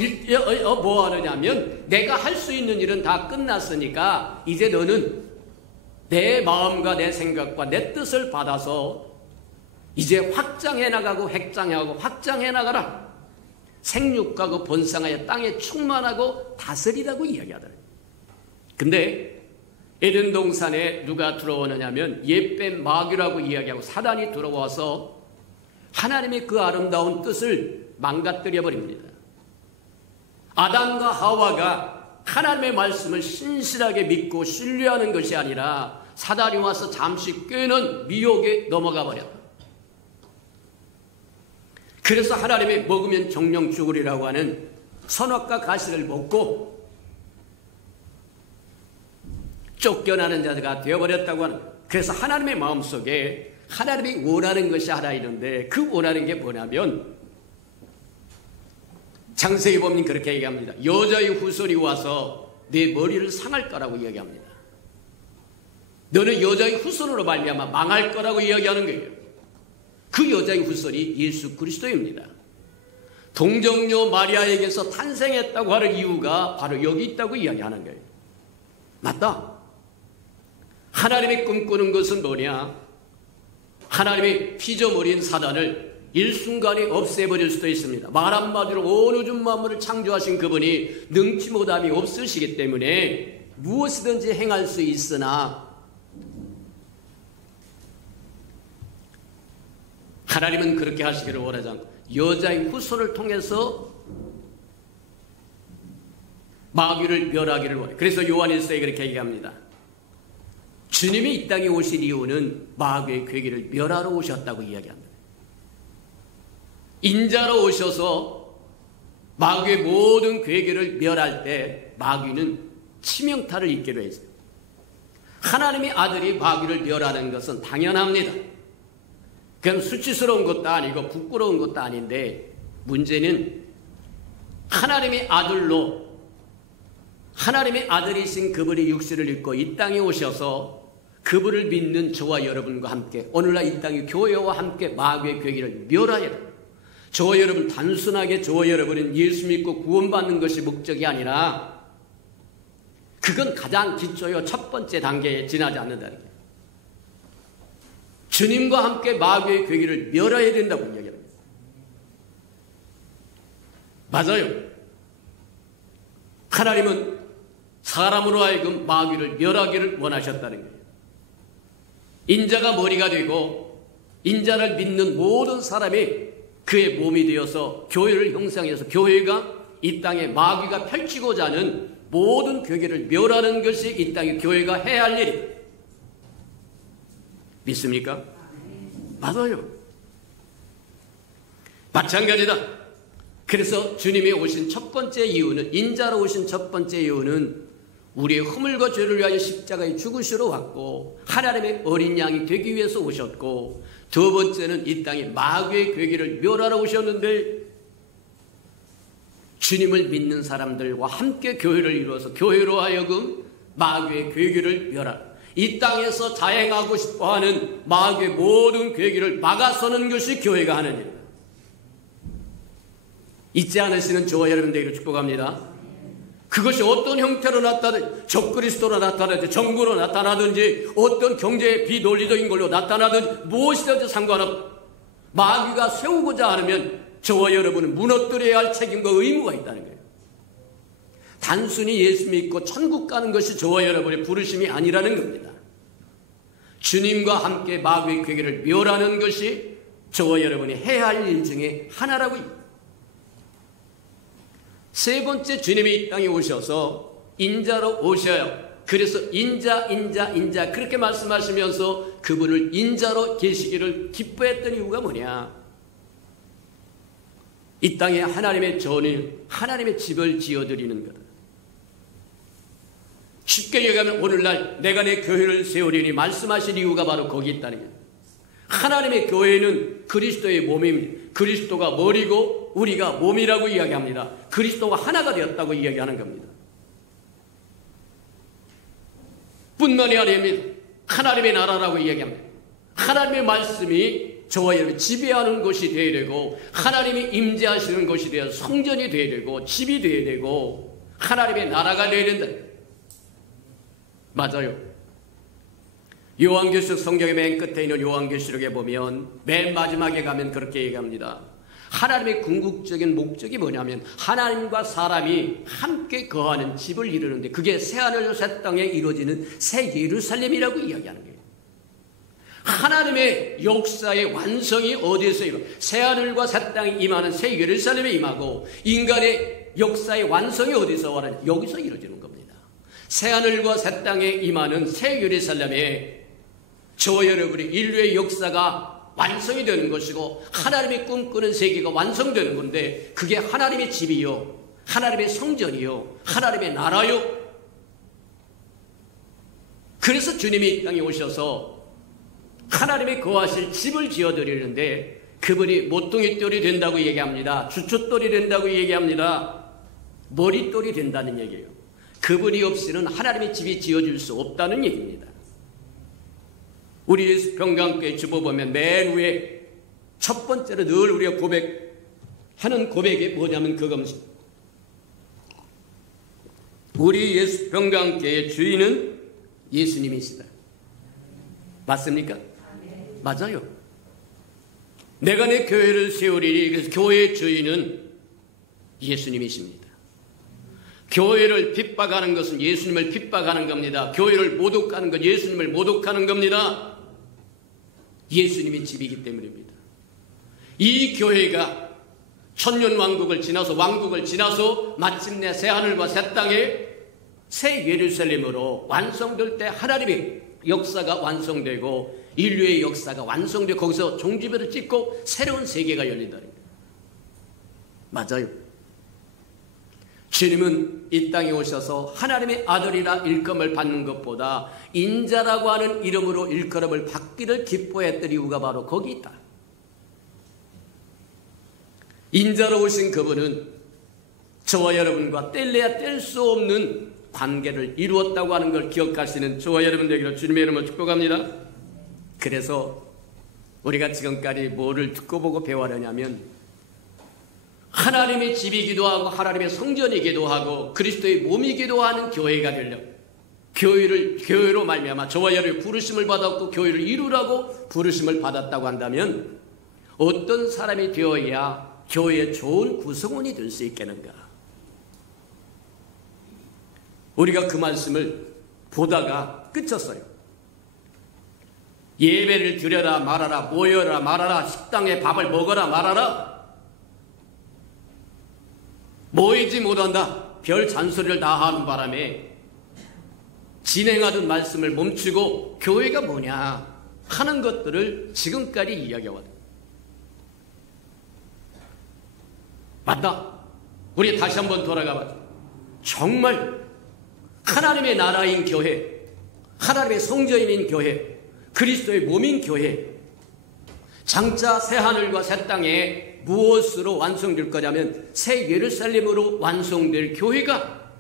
뭐 하느냐면 내가 할 수 있는 일은 다 끝났으니까 이제 너는 내 마음과 내 생각과 내 뜻을 받아서 이제 확장해 나가고 획장하고 확장해 나가라. 생육하고 번성하여 땅에 충만하고 다스리라고 이야기하더래요. 근데 에덴 동산에 누가 들어오느냐면 옛뱀 마귀라고 이야기하고 사단이 들어와서 하나님의 그 아름다운 뜻을 망가뜨려 버립니다. 아담과 하와가 하나님의 말씀을 신실하게 믿고 신뢰하는 것이 아니라 사단이 와서 잠시 꾀는 미혹에 넘어가 버렸다. 그래서 하나님이 먹으면 정령 죽으리라고 하는 선악과 가시를 먹고 쫓겨나는 자가 되어버렸다고 하는. 그래서 하나님의 마음속에 하나님이 원하는 것이 하나 있는데 그 원하는 게 뭐냐면 창세기 보면 그렇게 얘기합니다. 여자의 후손이 와서 내 머리를 상할 거라고 이야기합니다. 너는 여자의 후손으로 말미암아 망할 거라고 이야기하는 거예요. 그 여자의 후손이 예수 그리스도입니다. 동정녀 마리아에게서 탄생했다고 하는 이유가 바로 여기 있다고 이야기하는 거예요. 맞다. 하나님이 꿈꾸는 것은 뭐냐? 하나님이 피조물인 사단을 일순간에 없애버릴 수도 있습니다. 말 한마디로 온 우주 만물을 창조하신 그분이 능치 못함이 없으시기 때문에 무엇이든지 행할 수 있으나 하나님은 그렇게 하시기를 원하지 않고 여자의 후손을 통해서 마귀를 멸하기를 원해요. 그래서 요한일서에 그렇게 얘기합니다. 주님이 이 땅에 오신 이유는 마귀의 괴기를 멸하러 오셨다고 이야기합니다. 인자로 오셔서 마귀의 모든 괴기를 멸할 때 마귀는 치명타를 입기로 했어요. 하나님의 아들이 마귀를 멸하는 것은 당연합니다. 그건 수치스러운 것도 아니고 부끄러운 것도 아닌데 문제는 하나님의 아들로 하나님의 아들이신 그분이 육신을 입고 이 땅에 오셔서 그분을 믿는 저와 여러분과 함께 오늘날 이 땅의 교회와 함께 마귀의 괴기를 멸하여라. 저와 여러분 단순하게 저와 여러분은 예수 믿고 구원받는 것이 목적이 아니라 그건 가장 기초요 첫 번째 단계에 지나지 않는다는 거예요. 주님과 함께 마귀의 괴기를 멸해야 된다고 이야기합니다. 맞아요. 하나님은 사람으로 하여금 마귀를 멸하기를 원하셨다는 거예요. 인자가 머리가 되고 인자를 믿는 모든 사람이 그의 몸이 되어서 교회를 형성해서 교회가 이 땅에 마귀가 펼치고자 하는 모든 괴기를 멸하는 것이 이 땅에 교회가 해야 할 일입니다. 믿습니까? 맞아요. 마찬가지다. 그래서 주님이 오신 첫 번째 이유는 인자로 오신 첫 번째 이유는 우리의 허물과 죄를 위하여 십자가에 죽으시러 왔고 하나님의 어린 양이 되기 위해서 오셨고 두 번째는 이 땅에 마귀의 괴기를 멸하러 오셨는데 주님을 믿는 사람들과 함께 교회를 이루어서 교회로 하여금 마귀의 괴기를 멸하라. 이 땅에서 자행하고 싶어하는 마귀의 모든 괴기를 막아서는 것이 교회가 하는 일입니다. 잊지 않으시는 저와 여러분 되기를 축복합니다. 그것이 어떤 형태로 나타나든지 적그리스도로 나타나든지 정부로 나타나든지 어떤 경제의 비논리적인 걸로 나타나든지 무엇이든지 상관없다. 마귀가 세우고자 하면 저와 여러분은 무너뜨려야 할 책임과 의무가 있다는 거예요. 단순히 예수 믿고 천국 가는 것이 저와 여러분의 부르심이 아니라는 겁니다. 주님과 함께 마귀의 괴계를 멸하는 것이 저와 여러분이 해야 할 일 중에 하나라고. 세 번째, 주님이 이 땅에 오셔서 인자로 오셔요. 그래서 인자 그렇게 말씀하시면서 그분을 인자로 계시기를 기뻐했던 이유가 뭐냐? 이 땅에 하나님의 전을, 하나님의 집을 지어드리는 거다. 쉽게 얘기하면 오늘날 내가 내 교회를 세우리니 말씀하신 이유가 바로 거기 있다는 거예요. 하나님의 교회는 그리스도의 몸입니다. 그리스도가 머리고 우리가 몸이라고 이야기합니다. 그리스도가 하나가 되었다고 이야기하는 겁니다. 뿐만이 아닙니다. 하나님의 나라라고 이야기합니다. 하나님의 말씀이 저와 여러분 지배하는 것이 되어야 되고, 하나님이 임재하시는 것이 되어 성전이 되어야 되고, 집이 되어야 되고, 하나님의 나라가 되어야 된다. 맞아요. 요한계시록, 성경의 맨 끝에 있는 요한계시록에 보면 맨 마지막에 가면 그렇게 얘기합니다. 하나님의 궁극적인 목적이 뭐냐면 하나님과 사람이 함께 거하는 집을 이루는데, 그게 새하늘 새 땅에 이루어지는 새 예루살렘이라고 이야기하는 거예요. 하나님의 역사의 완성이 어디에서 이루어? 새하늘과 새 땅에 임하는 새 예루살렘에 임하고, 인간의 역사의 완성이 어디서 와라? 여기서 이루어지는 겁니다. 새하늘과 새 땅에 임하는 새 예루살렘에 저와 여러분의 인류의 역사가 완성이 되는 것이고, 하나님의 꿈꾸는 세계가 완성되는 건데, 그게 하나님의 집이요, 하나님의 성전이요, 하나님의 나라요. 그래서 주님이 이 땅에 오셔서 하나님의 거하실 집을 지어드리는데, 그분이 모퉁이 돌이 된다고 얘기합니다. 주춧돌이 된다고 얘기합니다. 머릿돌이 된다는 얘기예요. 그분이 없이는 하나님의 집이 지어질 수 없다는 얘기입니다. 우리 평강교회 주보 보면 맨 위에 첫 번째로 늘 우리가 고백하는 고백이 뭐냐면 그겁니다. 우리 예수 평강교회의 주인은 예수님이시다. 맞습니까? 맞아요. 내가 내 교회를 세우리니, 그래서 교회의 주인은 예수님이십니다. 교회를 핍박하는 것은 예수님을 핍박하는 겁니다. 교회를 모독하는 것, 예수님을 모독하는 겁니다. 예수님이 집이기 때문입니다. 이 교회가 천년 왕국을 지나서 마침내 새하늘과 새 땅에 새 예루살렘으로 완성될 때 하나님의 역사가 완성되고, 인류의 역사가 완성되고, 거기서 종지부를 찍고 새로운 세계가 열린다는 거예요. 맞아요. 주님은 이 땅에 오셔서 하나님의 아들이라 일컬음을 받는 것보다 인자라고 하는 이름으로 일컬음을 받기를 기뻐했던 이유가 바로 거기 있다. 인자로 오신 그분은 저와 여러분과 뗄래야 뗄 수 없는 관계를 이루었다고 하는 걸 기억하시는 저와 여러분들에게 주님의 이름으로 축복합니다. 그래서 우리가 지금까지 뭐를 듣고 보고 배워하려냐면, 하나님의 집이기도 하고 하나님의 성전이기도 하고 그리스도의 몸이기도 하는 교회가 되려고, 교회로 말미암아 저와 여러분이 부르심을 받았고 교회를 이루라고 부르심을 받았다고 한다면, 어떤 사람이 되어야 교회의 좋은 구성원이 될 수 있겠는가? 우리가 그 말씀을 보다가 끝쳤어요. 예배를 드려라 말아라, 모여라 말아라, 식당에 밥을 먹어라 말아라, 모이지 못한다, 별 잔소리를 다 하는 바람에 진행하던 말씀을 멈추고 교회가 뭐냐 하는 것들을 지금까지 이야기해왔다. 맞다. 우리 다시 한번 돌아가봐. 정말 하나님의 나라인 교회, 하나님의 성전인 교회, 그리스도의 몸인 교회, 장차 새하늘과 새 땅에 무엇으로 완성될 거냐면 새 예루살렘으로 완성될 교회가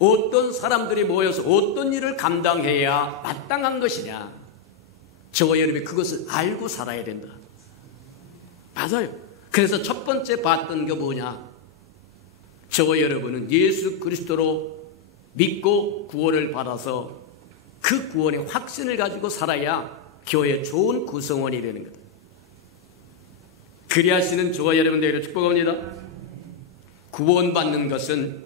어떤 사람들이 모여서 어떤 일을 감당해야 마땅한 것이냐, 저와 여러분이 그것을 알고 살아야 된다. 맞아요. 그래서 첫 번째 봤던 게 뭐냐, 저와 여러분은 예수 그리스도로 믿고 구원을 받아서 그 구원의 확신을 가지고 살아야 교회의 좋은 구성원이 되는 거다. 그리하시는 저와 여러분들에게 축복합니다. 구원받는 것은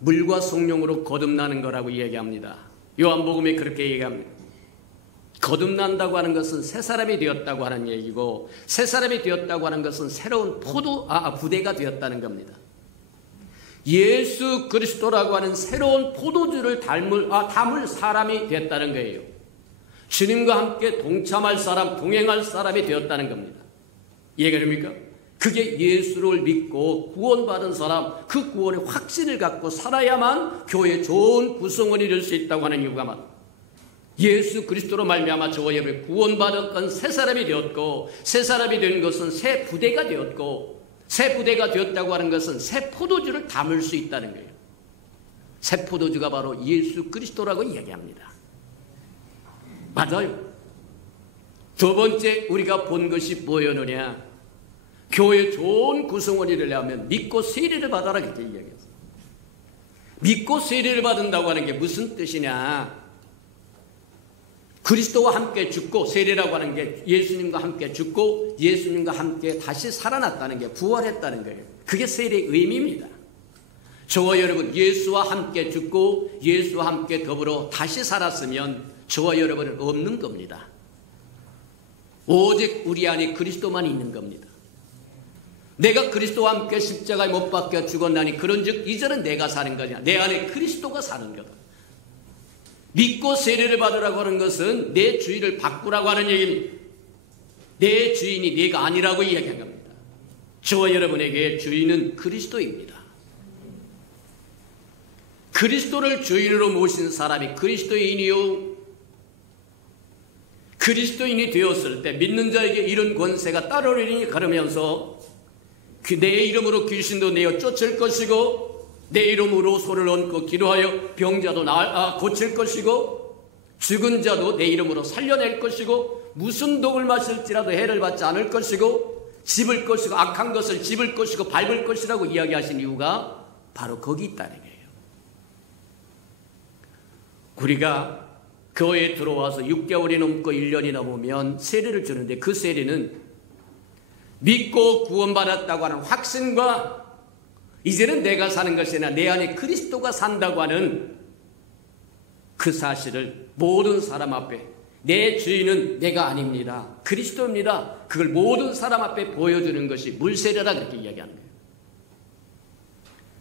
물과 성령으로 거듭나는 거라고 얘기합니다. 요한복음에 그렇게 얘기합니다. 거듭난다고 하는 것은 새 사람이 되었다고 하는 얘기고, 새 사람이 되었다고 하는 것은 새로운 부대가 되었다는 겁니다. 예수 그리스도라고 하는 새로운 포도주를 담을 사람이 되었다는 거예요. 주님과 함께 동참할 사람, 동행할 사람이 되었다는 겁니다. 이해가 됩니까? 그게 예수를 믿고 구원받은 사람, 그 구원의 확신을 갖고 살아야만 교회의 좋은 구성원이 될 수 있다고 하는 이유가 많습니다. 예수 그리스도로 말미암아 저와 여러분이 구원받았건 새 사람이 되었고, 새 사람이 된 것은 새 부대가 되었고, 새 부대가 되었다고 하는 것은 새 포도주를 담을 수 있다는 거예요. 새 포도주가 바로 예수 그리스도라고 이야기합니다. 맞아요. 두 번째 우리가 본 것이 뭐였느냐? 교회 좋은 구성원이 되려면 믿고 세례를 받아라, 그렇게 이야기했어요. 믿고 세례를 받는다고 하는 게 무슨 뜻이냐? 그리스도와 함께 죽고, 세례라고 하는 게 예수님과 함께 죽고 예수님과 함께 다시 살아났다는 게, 부활했다는 거예요. 그게 세례의 의미입니다. 저와 여러분 예수와 함께 죽고 예수와 함께 더불어 다시 살았으면 저와 여러분은 없는 겁니다. 오직 우리 안에 그리스도만 있는 겁니다. 내가 그리스도와 함께 십자가에 못 박혀 죽었나니 그런즉 이제는 내가 사는 거냐? 내 안에 그리스도가 사는 거다. 믿고 세례를 받으라고 하는 것은 내 주인을 바꾸라고 하는 얘기입니다. 내 주인이 내가 아니라고 이야기한 겁니다. 저와 여러분에게 주인은 그리스도입니다. 그리스도를 주인으로 모신 사람이 그리스도인이요, 그리스도인이 되었을 때 믿는 자에게 이런 권세가 따르리니 가르면서 내 이름으로 귀신도 내어 쫓을 것이고, 내 이름으로 소를 얹고 기도하여 병자도 고칠 것이고, 죽은 자도 내 이름으로 살려낼 것이고, 무슨 독을 마실지라도 해를 받지 않을 것이고, 집을 것이고 악한 것을 집을 것이고 밟을 것이라고 이야기하신 이유가 바로 거기 있다는 거예요. 우리가 교회에 들어와서 6개월이 넘고 1년이 넘으면 세례를 주는데, 그 세례는 믿고 구원받았다고 하는 확신과 이제는 내가 사는 것이 아니라 내 안에 그리스도가 산다고 하는 그 사실을 모든 사람 앞에, 내 주인은 내가 아닙니다, 그리스도입니다, 그걸 모든 사람 앞에 보여주는 것이 물세례라, 그렇게 이야기하는 거예요.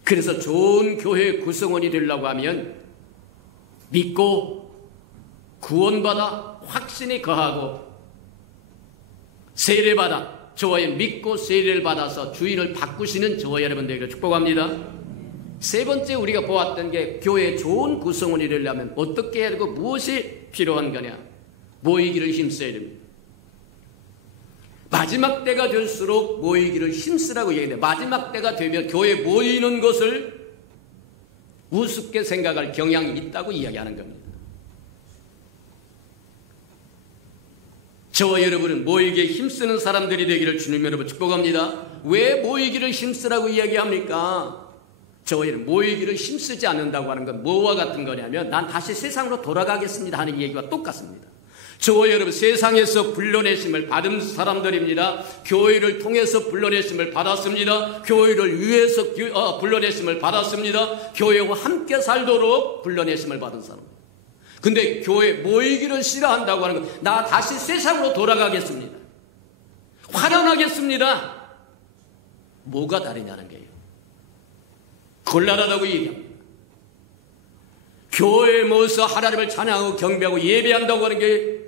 그래서 좋은 교회의 구성원이 되려고 하면 믿고 구원받아 확신이 거하고 세례받아, 저와 믿고 세례를 받아서 주인을 바꾸시는 저와 여러분들에게 축복합니다. 세 번째 우리가 보았던 게, 교회의 좋은 구성원이 되려면 어떻게 해야 되고 무엇이 필요한 거냐? 모이기를 힘써야 됩니다. 마지막 때가 될수록 모이기를 힘쓰라고 얘기해요. 마지막 때가 되면 교회에 모이는 것을 우습게 생각할 경향이 있다고 이야기하는 겁니다. 저와 여러분은 모이기에 힘쓰는 사람들이 되기를 주님 여러분 축복합니다. 왜 모이기를 힘쓰라고 이야기합니까? 저와 여러분 모이기를 힘쓰지 않는다고 하는 건 뭐와 같은 거냐면, 난 다시 세상으로 돌아가겠습니다 하는 얘기와 똑같습니다. 저와 여러분 세상에서 불러내심을 받은 사람들입니다. 교회를 통해서 불러내심을 받았습니다. 교회를 위해서 불러내심을 받았습니다. 교회와 함께 살도록 불러내심을 받은 사람. 근데 교회 모이기를 싫어한다고 하는 건, 나 다시 세상으로 돌아가겠습니다, 환원하겠습니다, 뭐가 다르냐는 거예요. 곤란하다고 얘기합니다. 교회에 모여서 하나님을 찬양하고 경배하고 예배한다고 하는 게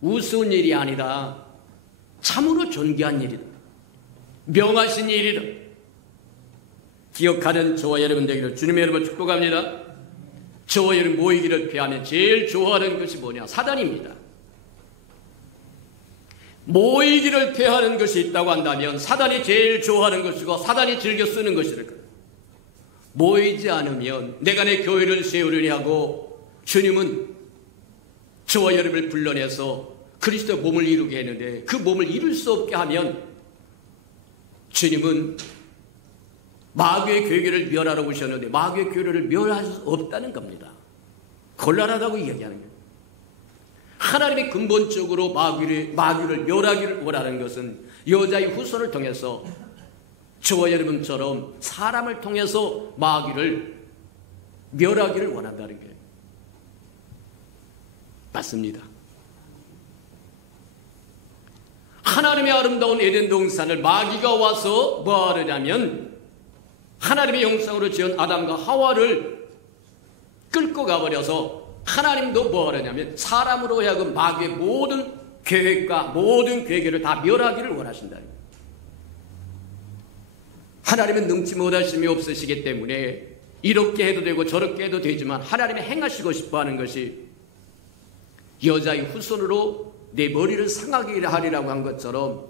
우스운 일이 아니라 참으로 존귀한 일이다, 명하신 일이다. 기억하는 저와 여러분 되기를 주님의 이름으로 축복합니다. 저와 여러분 모이기를 피하면 제일 좋아하는 것이 뭐냐? 사단입니다. 모이기를 피하는 것이 있다고 한다면 사단이 제일 좋아하는 것이고 사단이 즐겨 쓰는 것일 거예요. 모이지 않으면 내가 내 교회를 세우려니 하고, 주님은 저와 여러분을 불러내서 그리스도의 몸을 이루게 했는데 그 몸을 이룰 수 없게 하면 주님은 마귀의 교회를 멸하러 오셨는데 마귀의 교회를 멸할 수 없다는 겁니다. 곤란하다고 이야기하는 거예요. 하나님이 근본적으로 마귀를 멸하기를 원하는 것은 여자의 후손을 통해서 저와 여러분처럼 사람을 통해서 마귀를 멸하기를 원한다는 거예요. 맞습니다. 하나님의 아름다운 에덴 동산을 마귀가 와서 뭐 하느냐면 하나님의 형상으로 지은 아담과 하와를 끌고 가버려서 하나님도 뭐 하느냐면 사람으로 하여금 마귀의 모든 계획과 모든 계획을 다 멸하기를 원하신다. 하나님은 능치 못하심이 없으시기 때문에 이렇게 해도 되고 저렇게 해도 되지만 하나님이 행하시고 싶어하는 것이 여자의 후손으로 내 머리를 상하게 하리라고 한 것처럼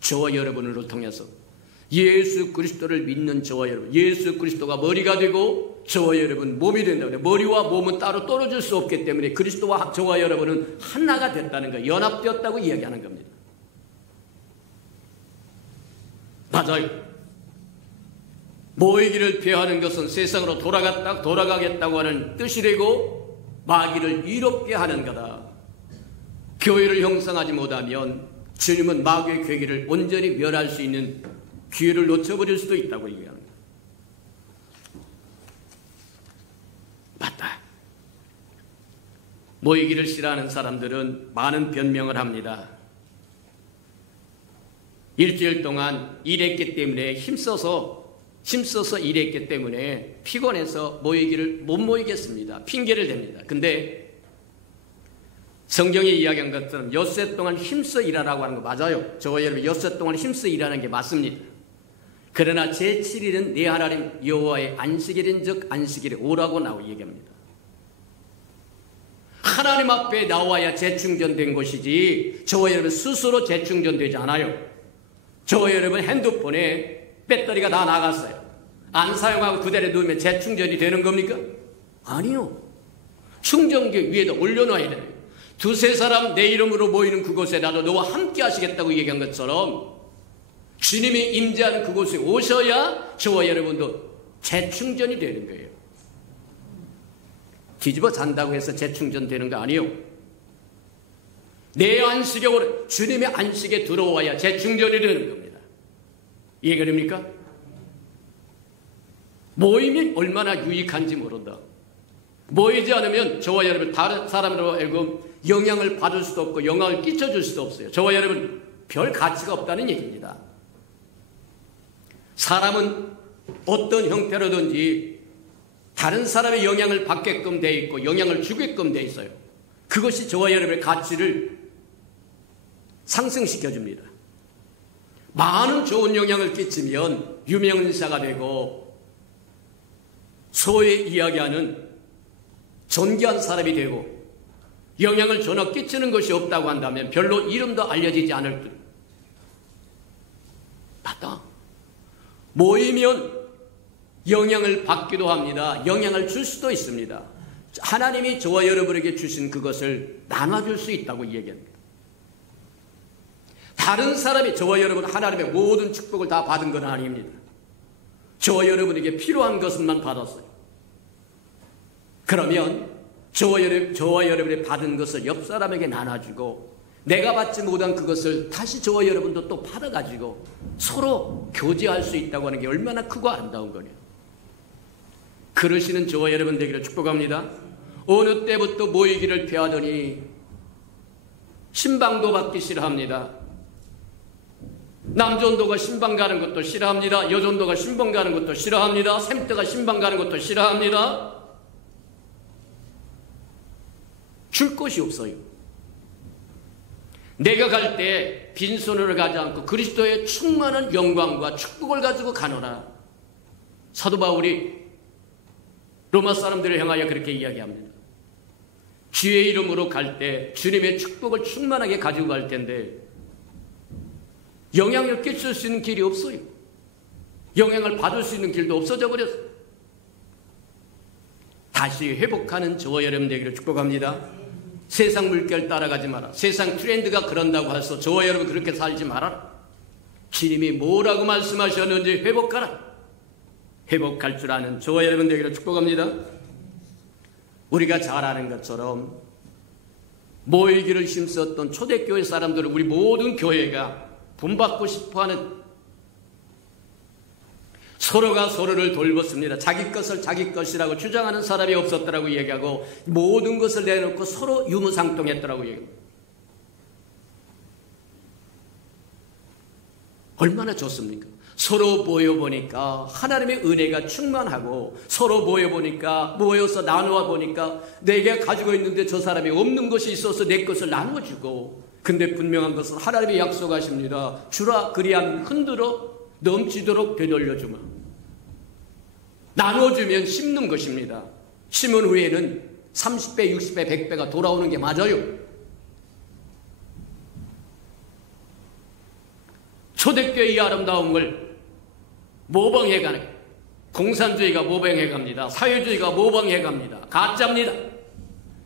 저와 여러분을 통해서 예수 그리스도를 믿는 저와 여러분, 예수 그리스도가 머리가 되고 저와 여러분 몸이 된다고. 머리와 몸은 따로 떨어질 수 없기 때문에 그리스도와 저와 여러분은 하나가 됐다는 거, 연합되었다고 이야기하는 겁니다. 맞아요. 모이기를 피하는 것은 세상으로 돌아가겠다고 하는 뜻이래고 마귀를 이롭게 하는 거다. 교회를 형성하지 못하면 주님은 마귀의 괴기를 온전히 멸할 수 있는 기회를 놓쳐버릴 수도 있다고 얘기합니다. 맞다. 모이기를 싫어하는 사람들은 많은 변명을 합니다. 일주일 동안 일했기 때문에 힘써서 일했기 때문에 피곤해서 모이기를 못 모이겠습니다. 핑계를 댑니다. 근데 성경이 이야기한 것처럼 엿새 동안 힘써 일하라고 하는 거 맞아요. 저와 여러분 엿새 동안 힘써 일하는 게 맞습니다. 그러나 제7일은 내 하나님 여호와의 안식일인즉 안식일에 오라고 얘기합니다. 하나님 앞에 나와야 재충전된 것이지 저와 여러분 스스로 재충전되지 않아요. 저와 여러분 핸드폰에 배터리가 다 나갔어요. 안 사용하고 그대로 놓으면 재충전이 되는 겁니까? 아니요. 충전기 위에다 올려놔야 돼요. 두세 사람 내 이름으로 모이는 그곳에 나도 너와 함께 하시겠다고 얘기한 것처럼 주님이 임재하는 그곳에 오셔야 저와 여러분도 재충전이 되는 거예요. 뒤집어 잔다고 해서 재충전되는 거 아니에요. 내 안식에 오래 주님의 안식에 들어와야 재충전이 되는 겁니다. 이해가 됩니까? 모임이 얼마나 유익한지 모른다. 모이지 않으면 저와 여러분 다른 사람으로 하여금 영향을 받을 수도 없고 영향을 끼쳐줄 수도 없어요. 저와 여러분 별 가치가 없다는 얘기입니다. 사람은 어떤 형태로든지 다른 사람의 영향을 받게끔 돼 있고 영향을 주게끔 돼 있어요. 그것이 저와 여러분의 가치를 상승시켜줍니다. 많은 좋은 영향을 끼치면 유명인사가 되고 소위 이야기하는 존귀한 사람이 되고 영향을 전혀 끼치는 것이 없다고 한다면 별로 이름도 알려지지 않을 듯. 맞다. 모이면 영향을 받기도 합니다. 영향을 줄 수도 있습니다. 하나님이 저와 여러분에게 주신 그것을 나눠줄 수 있다고 얘기합니다. 다른 사람이 저와 여러분 하나님의 모든 축복을 다 받은 건 아닙니다. 저와 여러분에게 필요한 것만 받았어요. 그러면 저와 여러분이 받은 것을 옆 사람에게 나눠주고 내가 받지 못한 그것을 다시 저와 여러분도 또 받아가지고 서로 교제할 수 있다고 하는 게 얼마나 크고 아름다운 거냐. 그러시는 저와 여러분 되기를 축복합니다. 어느 때부터 모이기를 피하더니 신방도 받기 싫어합니다. 남전도가 신방 가는 것도 싫어합니다. 여전도가 신방 가는 것도 싫어합니다. 샘때가 신방 가는 것도 싫어합니다. 줄 것이 없어요. 내가 갈 때 빈손으로 가지 않고 그리스도의 충만한 영광과 축복을 가지고 가노라. 사도 바울이 로마 사람들을 향하여 그렇게 이야기합니다. 주의 이름으로 갈 때 주님의 축복을 충만하게 가지고 갈 텐데 영향을 끼칠 수 있는 길이 없어요. 영향을 받을 수 있는 길도 없어져 버렸어요. 다시 회복하는 저와 여러분 되기를 축복합니다. 세상 물결 따라가지 마라. 세상 트렌드가 그런다고 해서 저와 여러분 그렇게 살지 말아라. 주님이 뭐라고 말씀하셨는지 회복하라. 회복할 줄 아는 저와 여러분 되기를 축복합니다. 우리가 잘 아는 것처럼 모이기를 힘썼던 초대교회 사람들은 우리 모든 교회가 본받고 싶어하는, 서로가 서로를 돌봤습니다. 자기 것을 자기 것이라고 주장하는 사람이 없었더라고 얘기하고 모든 것을 내놓고 서로 유무상통했더라고 얘기합니다. 얼마나 좋습니까? 서로 모여보니까 하나님의 은혜가 충만하고, 서로 모여서 나누어 보니까 내가 가지고 있는데 저 사람이 없는 것이 있어서 내 것을 나눠주고, 근데 분명한 것은 하나님이 약속하십니다. 주라 그리하면 흔들어 넘치도록 되돌려주마. 나눠주면 심는 것입니다. 심은 후에는 30배, 60배, 100배가 돌아오는 게 맞아요. 초대교회의 아름다운 걸 모방해가는, 공산주의가 모방해갑니다. 사회주의가 모방해갑니다. 가짜입니다.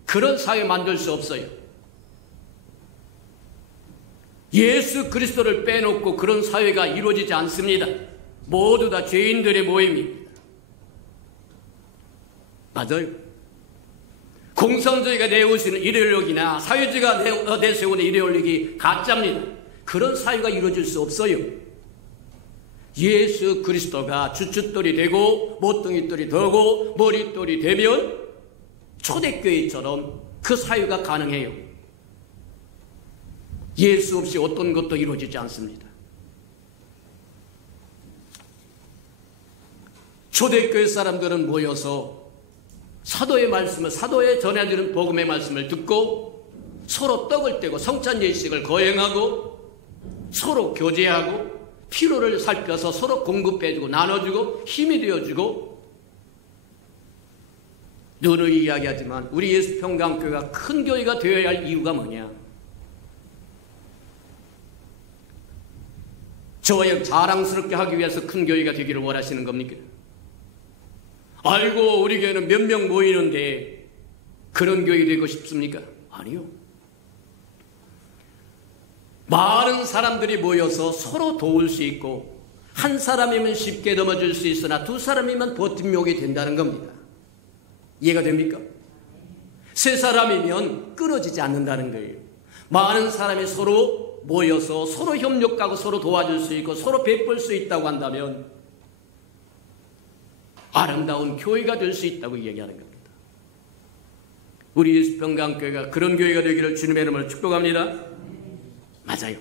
그런 사회 만들 수 없어요. 예수 그리스도를 빼놓고 그런 사회가 이루어지지 않습니다. 모두 다 죄인들의 모임입니다. 맞아요. 공산주의가 내세우는 이데올로기나 사회주의가 내세우는 이데올로기 가짜입니다. 그런 사회가 이루어질 수 없어요. 예수 그리스도가 주춧돌이 되고 모퉁이돌이 되고 머릿돌이 되면 초대교회처럼 그 사회가 가능해요. 예수 없이 어떤 것도 이루어지지 않습니다. 초대교회 사람들은 모여서 사도의 말씀을, 사도에 전해주는 복음의 말씀을 듣고 서로 떡을 떼고 성찬 예식을 거행하고 서로 교제하고 필요를 살펴서 서로 공급해주고 나눠주고 힘이 되어주고, 늘 이야기하지만 우리 예수평강교회가 큰 교회가 되어야 할 이유가 뭐냐? 저와 자랑스럽게 하기 위해서 큰 교회가 되기를 원하시는 겁니까? 알고 우리 교회는 몇 명 모이는데 그런 교회 되고 싶습니까? 아니요. 많은 사람들이 모여서 서로 도울 수 있고, 한 사람이면 쉽게 넘어질 수 있으나 두 사람이면 버팀목이 된다는 겁니다. 이해가 됩니까? 세 사람이면 끊어지지 않는다는 거예요. 많은 사람이 서로 모여서 서로 협력하고 서로 도와줄 수 있고 서로 베풀 수 있다고 한다면 아름다운 교회가 될 수 있다고 얘기하는 겁니다. 우리 예수평강교회가 그런 교회가 되기를 주님의 이름으로 축복합니다. 맞아요.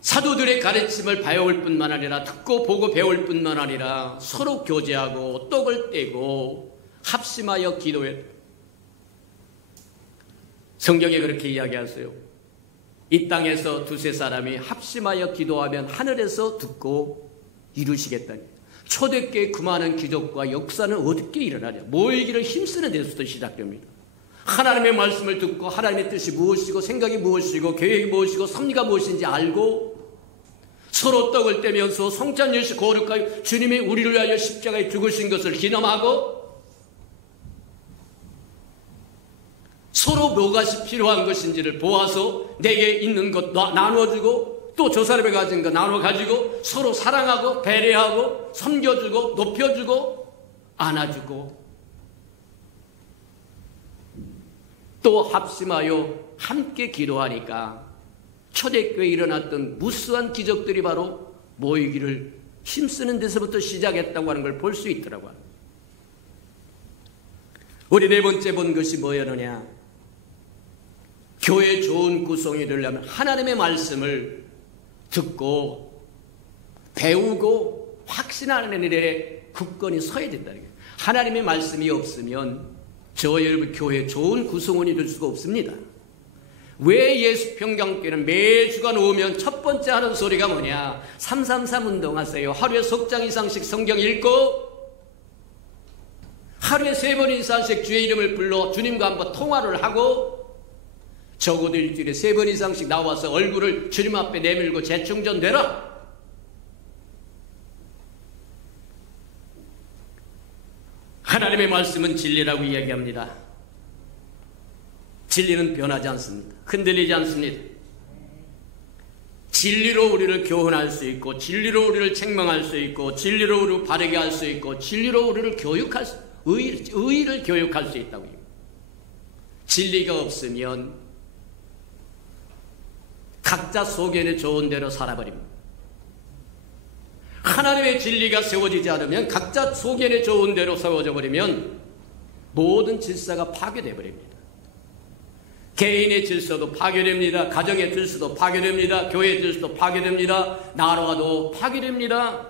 사도들의 가르침을 배울 뿐만 아니라 듣고 보고 배울 뿐만 아니라 서로 교제하고 떡을 떼고 합심하여 기도해. 성경에 그렇게 이야기하세요. 이 땅에서 두세 사람이 합심하여 기도하면 하늘에서 듣고 이루시겠다니. 초대교회 그 많은 기적과 역사는 어떻게 일어나냐? 모이기를 힘쓰는 데서부터 시작됩니다. 하나님의 말씀을 듣고 하나님의 뜻이 무엇이고 생각이 무엇이고 계획이 무엇이고 섭리가 무엇인지 알고 서로 떡을 떼면서 성찬 예식 거룩하여 주님이 우리를 위하여 십자가에 죽으신 것을 기념하고 서로 무엇이 필요한 것인지를 보아서 내게 있는 것 나누어주고 또 저 사람이 가진 거 나눠 가지고 서로 사랑하고 배려하고 섬겨주고 높여주고 안아주고 또 합심하여 함께 기도하니까 초대교회에 일어났던 무수한 기적들이 바로 모이기를 힘쓰는 데서부터 시작했다고 하는 걸 볼 수 있더라고요. 우리 네 번째 본 것이 뭐였느냐? 교회 좋은 구성이 되려면 하나님의 말씀을 듣고 배우고 확신하는 일에 굳건히 서야 된다는 거예요. 하나님의 말씀이 없으면 저와 여러분 교회 좋은 구성원이 될 수가 없습니다. 왜 예수평강교회는 매주간 오면 첫 번째 하는 소리가 뭐냐? 333 운동하세요. 하루에 석 장 이상씩 성경 읽고 하루에 3번 이상씩 주의 이름을 불러 주님과 한번 통화를 하고 적어도 일주일에 3번 이상씩 나와서 얼굴을 주님 앞에 내밀고 재충전되라. 하나님의 말씀은 진리라고 이야기합니다. 진리는 변하지 않습니다. 흔들리지 않습니다. 진리로 우리를 교훈할 수 있고 진리로 우리를 책망할 수 있고 진리로 우리를 바르게 할 수 있고 진리로 우리를 교육할 수, 의를 교육할 수 있다고요. 진리가 없으면 각자 속에는 좋은 대로 살아버립니다. 하나님의 진리가 세워지지 않으면 각자 속에는 좋은 대로 세워져 버리면 모든 질서가 파괴되어 버립니다. 개인의 질서도 파괴됩니다. 가정의 질서도 파괴됩니다. 교회의 질서도 파괴됩니다. 나라도 파괴됩니다.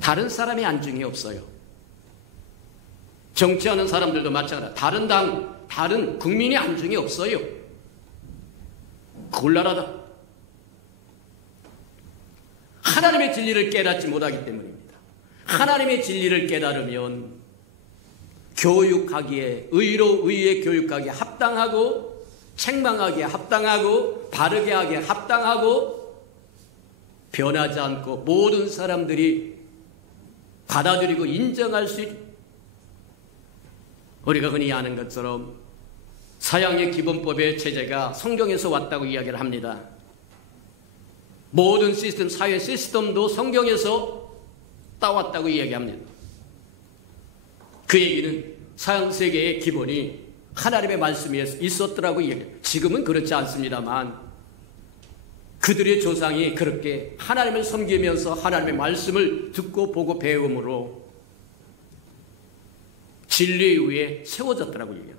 다른 사람이 안중에 없어요. 정치하는 사람들도 마찬가지다. 다른 당, 다른 국민이 안중에 없어요. 곤란하다. 하나님의 진리를 깨닫지 못하기 때문입니다. 하나님의 진리를 깨달으면 교육하기에, 의의 교육하기에 합당하고, 책망하기에 합당하고, 바르게 하기에 합당하고, 변하지 않고 모든 사람들이 받아들이고 인정할 수 있는, 우리가 흔히 아는 것처럼 서양의 기본법의 체제가 성경에서 왔다고 이야기를 합니다. 모든 시스템, 사회 시스템도 성경에서 따왔다고 이야기합니다. 그 얘기는 서양 세계의 기본이 하나님의 말씀이 있었더라고 이야기해요. 지금은 그렇지 않습니다만 그들의 조상이 그렇게 하나님을 섬기면서 하나님의 말씀을 듣고 보고 배움으로 진리 위에 세워졌더라고 얘기해요.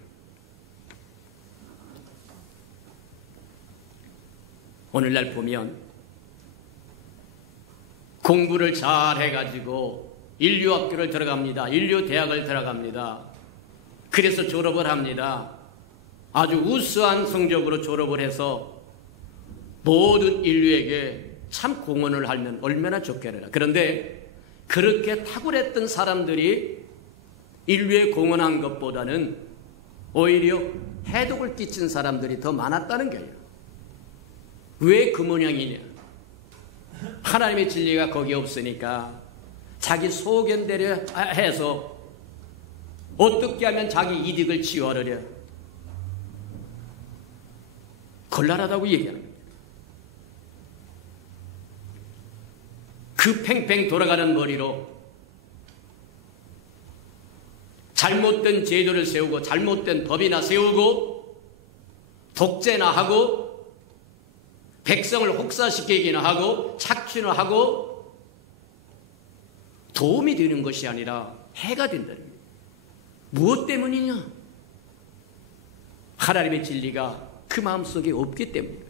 오늘날 보면 공부를 잘 해가지고 인류학교를 들어갑니다. 인류대학을 들어갑니다. 그래서 졸업을 합니다. 아주 우수한 성적으로 졸업을 해서 모든 인류에게 참 공헌을 하면 얼마나 좋겠느냐. 그런데 그렇게 탁월했던 사람들이 인류에 공헌한 것보다는 오히려 해독을 끼친 사람들이 더 많았다는 거예요. 왜 그 모양이냐? 하나님의 진리가 거기 없으니까 자기 소견대로 해서 어떻게 하면 자기 이득을 취하느냐. 곤란하다고 얘기하는 거예요. 그 팽팽 돌아가는 머리로 잘못된 제도를 세우고 잘못된 법이나 세우고 독재나 하고 백성을 혹사시키기나 하고 착취나 하고 도움이 되는 것이 아니라 해가 된다는 거예요. 무엇 때문이냐? 하나님의 진리가 그 마음속에 없기 때문이에요.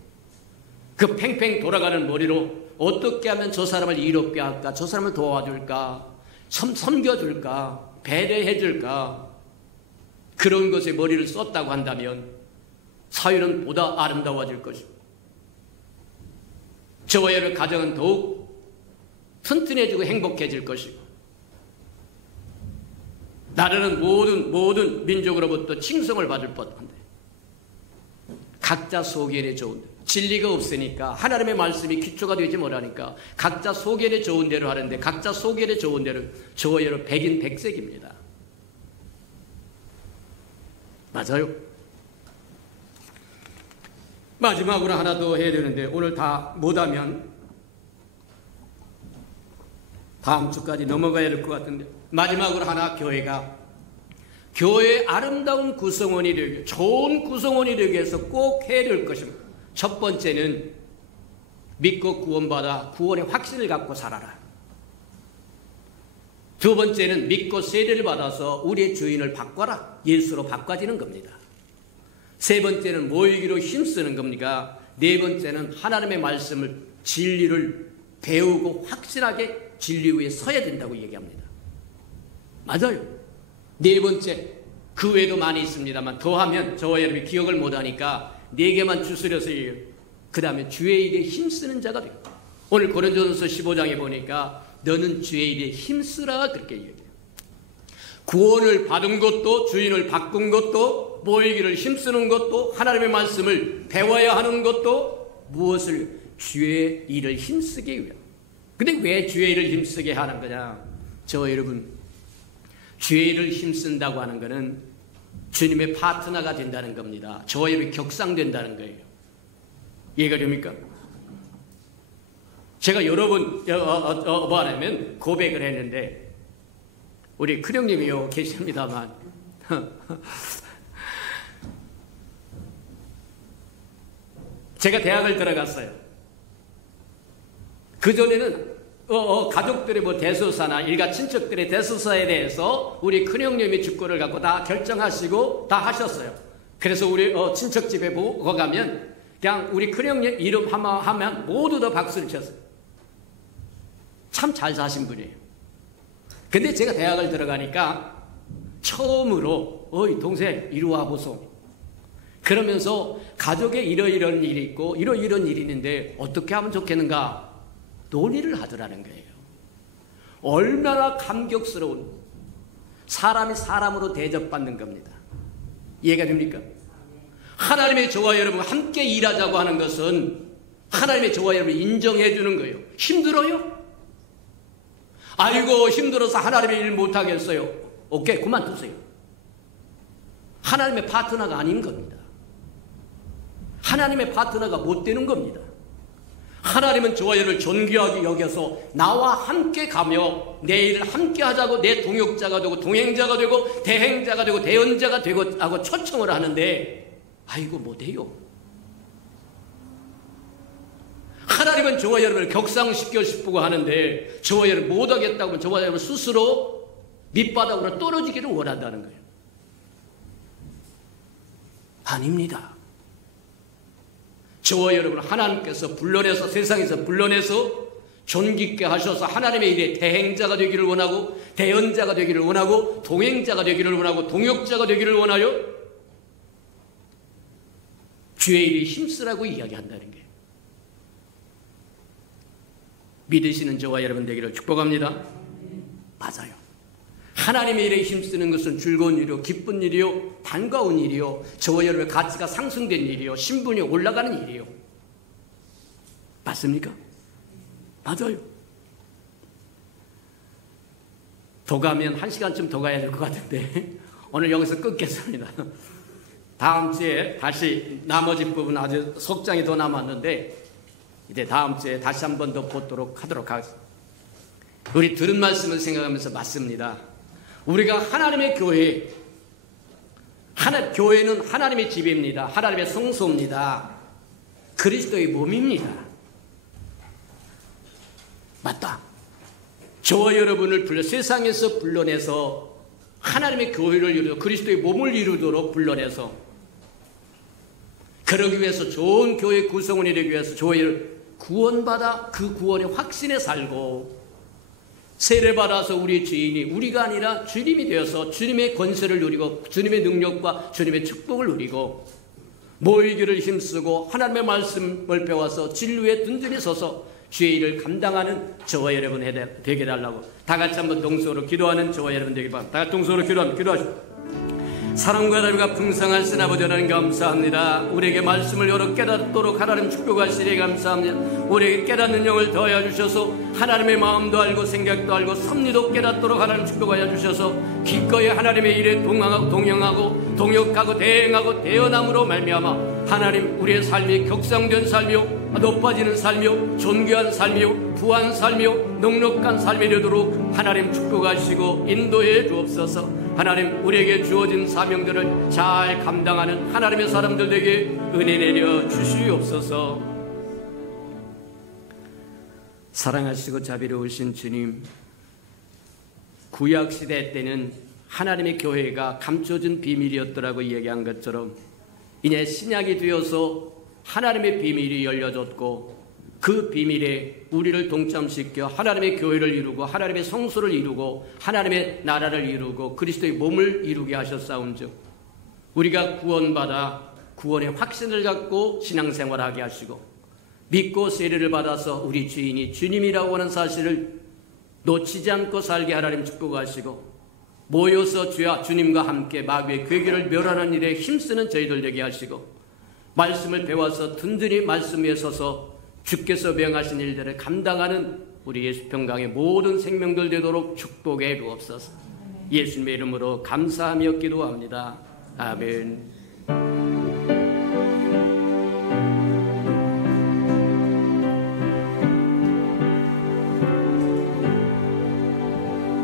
그 팽팽 돌아가는 머리로 어떻게 하면 저 사람을 이롭게 할까? 저 사람을 도와줄까? 섬겨줄까? 배려해줄까? 그런 것에 머리를 썼다고 한다면 사회는 보다 아름다워질 것이고 저와 여러분 가정은 더욱 튼튼해지고 행복해질 것이고 나라는 모든 민족으로부터 칭송을 받을 법한데 각자 소견에 좋은 대로 진리가 없으니까 하나님의 말씀이 기초가 되지 못하니까 각자 소견에 좋은 대로 하는데 각자 소견에 좋은 대로 저와 여러분 백인백색입니다. 맞아요. 마지막으로 하나 더 해야 되는데 오늘 다 못하면 다음 주까지 넘어가야 될 것 같은데 마지막으로 하나 교회의 아름다운 구성원이 되기 좋은 구성원이 되기 위해서 꼭 해야 될 것입니다. 첫 번째는 믿고 구원받아 구원의 확신을 갖고 살아라. 두 번째는 믿고 세례를 받아서 우리의 주인을 바꿔라. 예수로 바꿔지는 겁니다. 세 번째는 모이기로 힘쓰는 겁니다. 네 번째는 하나님의 말씀을 진리를 배우고 확실하게 진리 위에 서야 된다고 얘기합니다. 맞아요. 네 번째 그 외에도 많이 있습니다만 더하면 저와 여러분이 기억을 못하니까 네 개만 추스려서 얘기해요. 그 다음에 주의 일에 힘쓰는 자가 돼요. 오늘 고린도전서 15장에 보니까 너는 주의 일에 힘쓰라 그렇게 얘기해요. 구원을 받은 것도 주인을 바꾼 것도 모이기를 힘쓰는 것도 하나님의 말씀을 배워야 하는 것도 무엇을 주의 일을 힘쓰기 위해. 근데 왜 주의 일을 힘쓰게 하는 거냐? 저 여러분 주의 일을 힘쓴다고 하는 것은 주님의 파트너가 된다는 겁니다. 저와 여러분이 격상된다는 거예요. 이해가 됩니까? 제가 여러 번 뭐하냐면 고백을 했는데 우리 큰형님이요 계십니다만 제가 대학을 들어갔어요. 그전에는 가족들의 뭐 대소사나 일가 친척들의 대소사에 대해서 우리 큰형님이 주권을 갖고 다 결정하시고 다 하셨어요. 그래서 우리 친척 집에 보고 가면 그냥 우리 큰형님 이름 하면 모두 다 박수를 쳤어요. 참 잘 사신 분이에요. 근데 제가 대학을 들어가니까 처음으로 어이 동생 이리 와 보소. 그러면서 가족에 이러이러한 일이 있고 이러이러한 일이 있는데 어떻게 하면 좋겠는가 논의를 하더라는 거예요. 얼마나 감격스러운 사람이 사람으로 대접받는 겁니다. 이해가 됩니까? 하나님의 저와 여러분 함께 일하자고 하는 것은 하나님의 저와 여러분 인정해 주는 거예요. 힘들어요? 아이고 힘들어서 하나님의 일 못하겠어요. 오케이 그만두세요. 하나님의 파트너가 아닌 겁니다. 하나님의 파트너가 못 되는 겁니다. 하나님은 저와 여러분을 존귀하게 여겨서 나와 함께 가며 내 일을 함께 하자고 내 동역자가 되고 동행자가 되고 대행자가 되고 대언자가 되고 하고 초청을 하는데 아이고 못해요. 하나님은 저와 여러분을 격상시켜 싶고 하는데 저와 여러분 못하겠다고 하면 저와 여러분 스스로 밑바닥으로 떨어지기를 원한다는 거예요. 아닙니다. 저와 여러분 하나님께서 불러내서 세상에서 불러내서 존귀케 하셔서 하나님의 일에 대행자가 되기를 원하고 대언자가 되기를 원하고 동행자가 되기를 원하고 동역자가 되기를 원하여 주의 일에 힘쓰라고 이야기한다는 거예요. 믿으시는 저와 여러분 되기를 축복합니다. 맞아요. 하나님의 일에 힘쓰는 것은 즐거운 일이요 기쁜 일이요 반가운 일이요 저와 여러분의 가치가 상승된 일이요 신분이 올라가는 일이요. 맞습니까? 맞아요. 더 가면 1시간쯤 더 가야 될 것 같은데 오늘 여기서 끊겠습니다. 다음 주에 다시 나머지 부분 아주 석장이 더 남았는데 이제 다음 주에 다시 한 번 더 보도록 하도록 하겠습니다. 우리 들은 말씀을 생각하면서 맞습니다. 우리가 하나님의 교회, 교회는 하나님의 집입니다. 하나님의 성소입니다. 그리스도의 몸입니다. 맞다. 저와 여러분을 세상에서 불러내서 하나님의 교회를 이루고 그리스도의 몸을 이루도록 불러내서 그러기 위해서 좋은 교회 구성원이 되기 위해서 저와 여러분 구원받아 그 구원의 확신에 살고 세례받아서 우리의 죄인이 우리가 아니라 주님이 되어서 주님의 권세를 누리고 주님의 능력과 주님의 축복을 누리고 모이기를 힘쓰고 하나님의 말씀을 배워서 진리에 든든히 서서 주의 일을 감당하는 저와 여러분 되게 해달라고 다 같이 한번 동서로 기도하는 저와 여러분 되길 바랍니다. 다 같이 동서로 기도하십시오. 사랑과 자비가 풍성하신 아버지 하나님 감사합니다. 우리에게 말씀을 열어 깨닫도록 하나님 축복하시니 감사합니다. 우리에게 깨닫는 영을 더하여 주셔서 하나님의 마음도 알고 생각도 알고 섭리도 깨닫도록 하나님 축복하여 주셔서 기꺼이 하나님의 일에 동행하고 동역하고 대행하고 대언함으로 말미암아 하나님 우리의 삶이 격상된 삶이요 높아지는 삶이요 존귀한 삶이요 부한 삶이요 넉넉한 삶이 되도록 하나님 축복하시고 인도해 주옵소서. 하나님 우리에게 주어진 사명들을 잘 감당하는 하나님의 사람들에게 은혜 내려 주시옵소서. 사랑하시고 자비로우신 주님, 구약시대 때는 하나님의 교회가 감춰진 비밀이었더라고 이야기한 것처럼 이제 신약이 되어서 하나님의 비밀이 열려졌고 그 비밀에 우리를 동참시켜 하나님의 교회를 이루고 하나님의 성소를 이루고 하나님의 나라를 이루고 그리스도의 몸을 이루게 하셨사온즉 우리가 구원받아 구원의 확신을 갖고 신앙생활하게 하시고 믿고 세례를 받아서 우리 주인이 주님이라고 하는 사실을 놓치지 않고 살게 하나님 축복하시고 모여서 주님과 함께 마귀의 괴계를 멸하는 일에 힘쓰는 저희들 되게 하시고 말씀을 배워서 든든히 말씀 위에 서서 주께서 명하신 일들을 감당하는 우리 예수평강의 모든 생명들 되도록 축복해 주옵소서. 예수님의 이름으로 감사하며 기도합니다. 아멘.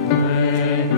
내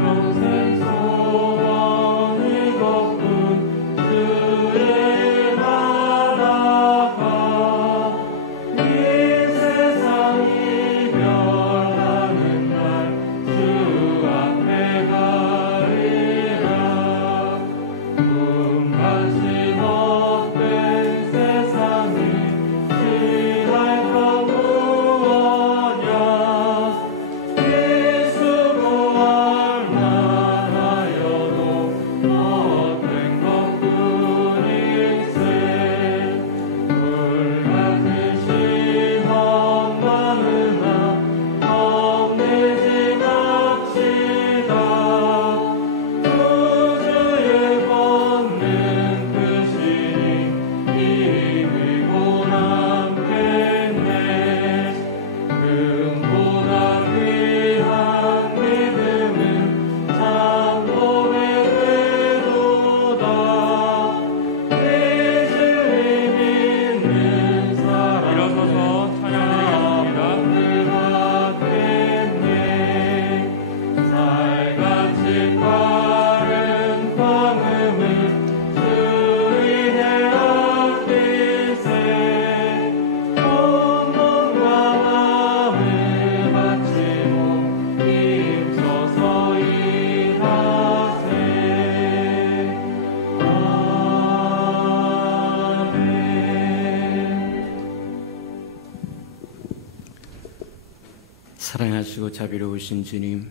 자비하시고 자비로우신 주님,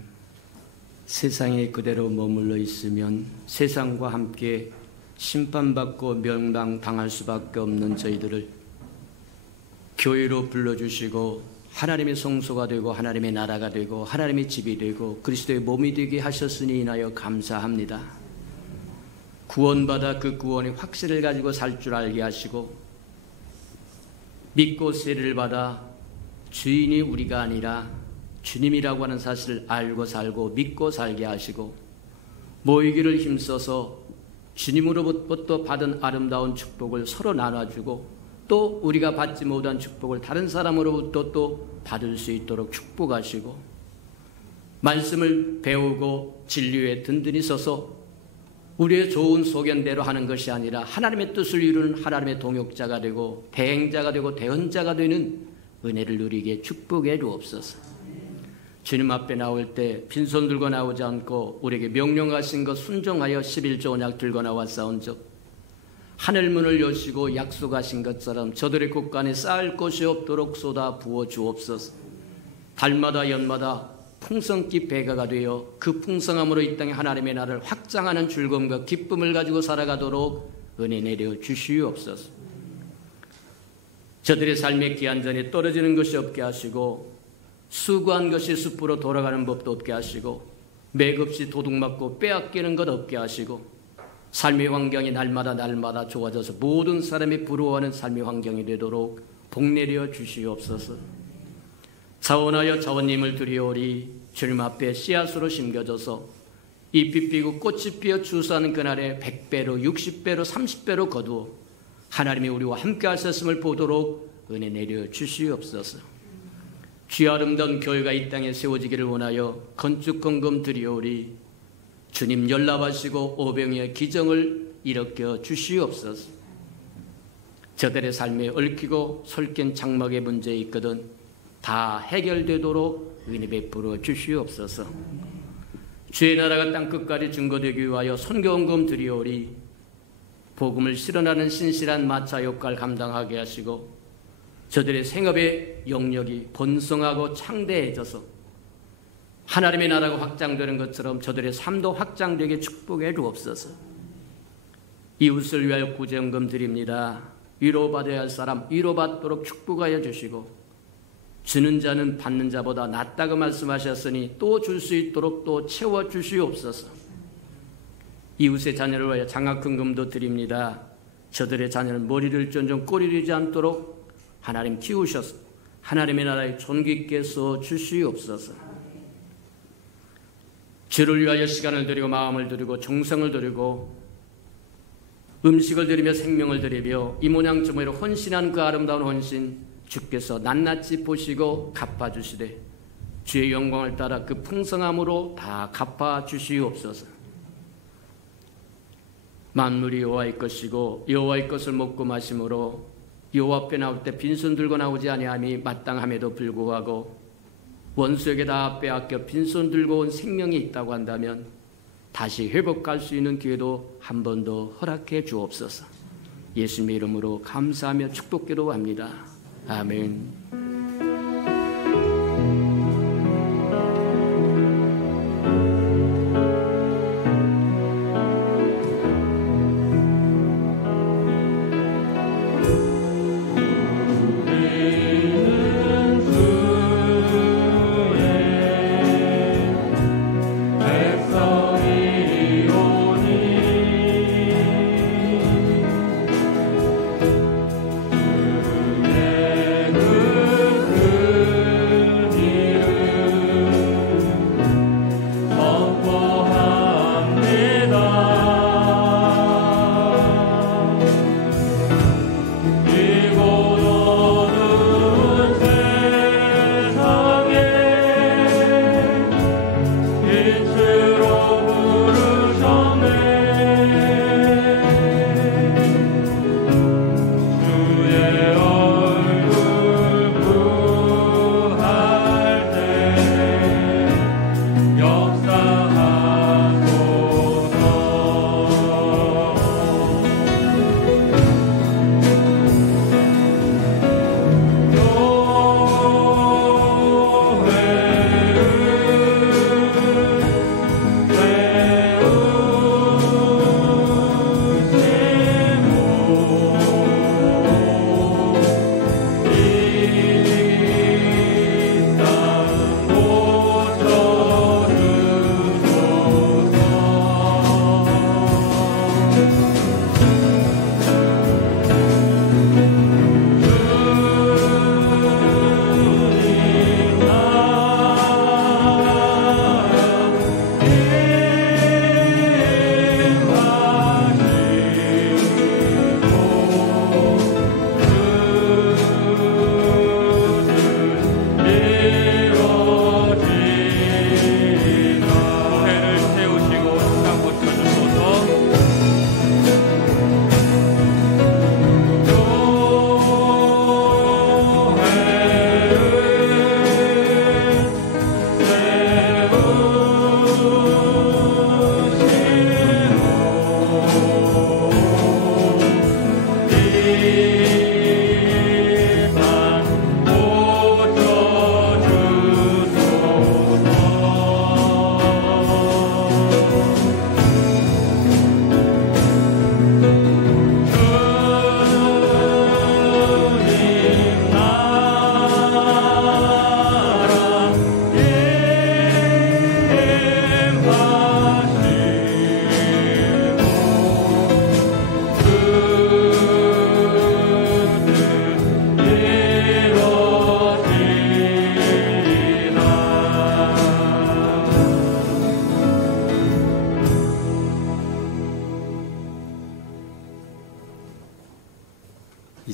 세상에 그대로 머물러 있으면 세상과 함께 심판받고 멸망당할 수밖에 없는 저희들을 교회로 불러주시고 하나님의 성소가 되고 하나님의 나라가 되고 하나님의 집이 되고 그리스도의 몸이 되게 하셨으니 인하여 감사합니다. 구원받아 그 구원의 확신을 가지고 살 줄 알게 하시고 믿고 세례를 받아 주인이 우리가 아니라 주님이라고 하는 사실을 알고 살고 믿고 살게 하시고 모이기를 힘써서 주님으로부터 받은 아름다운 축복을 서로 나눠주고 또 우리가 받지 못한 축복을 다른 사람으로부터 또 받을 수 있도록 축복하시고 말씀을 배우고 진리에 든든히 서서 우리의 좋은 소견대로 하는 것이 아니라 하나님의 뜻을 이루는 하나님의 동역자가 되고 대행자가 되고 대언자가 되는 은혜를 누리게 축복해 주옵소서. 주님 앞에 나올 때 빈손 들고 나오지 않고 우리에게 명령하신 것 순종하여 11조 언약 들고 나왔사온즉 하늘 문을 여시고 약속하신 것처럼 저들의 곳간에 쌓을 것이 없도록 쏟아 부어 주옵소서. 달마다 연마다 풍성기 배가가 되어 그 풍성함으로 이 땅에 하나님의 나라를 확장하는 즐거움과 기쁨을 가지고 살아가도록 은혜 내려 주시옵소서. 저들의 삶의 기한전에 떨어지는 것이 없게 하시고 수고한 것이 숲으로 돌아가는 법도 없게 하시고 맥없이 도둑맞고 빼앗기는 것 없게 하시고 삶의 환경이 날마다 좋아져서 모든 사람이 부러워하는 삶의 환경이 되도록 복내려 주시옵소서. 자원하여 자원님을 드리오리 주님 앞에 씨앗으로 심겨져서 잎이 피고 꽃이 피어 추수하는 그날에 100배로 60배로 30배로 거두어 하나님이 우리와 함께 하셨음을 보도록 은혜 내려 주시옵소서. 주의 아름다운 교회가 이 땅에 세워지기를 원하여 건축헌금 드리오리 주님 연락하시고 오병이의 기정을 일으켜 주시옵소서. 저들의 삶에 얽히고 설킨 장막의 문제 있거든 다 해결되도록 은혜 베풀어 주시옵소서. 주의 나라가 땅끝까지 증거되기 위하여 선교헌금 드리오리 복음을 실현하는 신실한 마차 역할 감당하게 하시고 저들의 생업의 영역이 번성하고 창대해져서 하나님의 나라가 확장되는 것처럼 저들의 삶도 확장되게 축복해 주옵소서. 이웃을 위하여 구제헌금 드립니다. 위로받아야 할 사람 위로받도록 축복하여 주시고 주는 자는 받는 자보다 낫다고 말씀하셨으니 또 줄 수 있도록 또 채워주시옵소서. 이웃의 자녀를 위하여 장학헌금도 드립니다. 저들의 자녀는 머리를 쫀좀 꼬리를 이지 않도록 하나님 키우셔서 하나님의 나라에 존귀있게 써 주시옵소서. 주를 위하여 시간을 드리고 마음을 드리고 정성을 드리고 음식을 드리며 생명을 드리며 이 모양 저 모양으로 헌신한 그 아름다운 헌신 주께서 낱낱이 보시고 갚아주시되 주의 영광을 따라 그 풍성함으로 다 갚아주시옵소서. 만물이 여호와의 것이고 여호와의 것을 먹고 마심으로 여호와 앞에 나올 때 빈손 들고 나오지 아니함이 마땅함에도 불구하고 원수에게 다 빼앗겨 빈손 들고 온 생명이 있다고 한다면 다시 회복할 수 있는 기회도 한 번 더 허락해 주옵소서. 예수님의 이름으로 감사하며 축복기도 합니다. 아멘. 그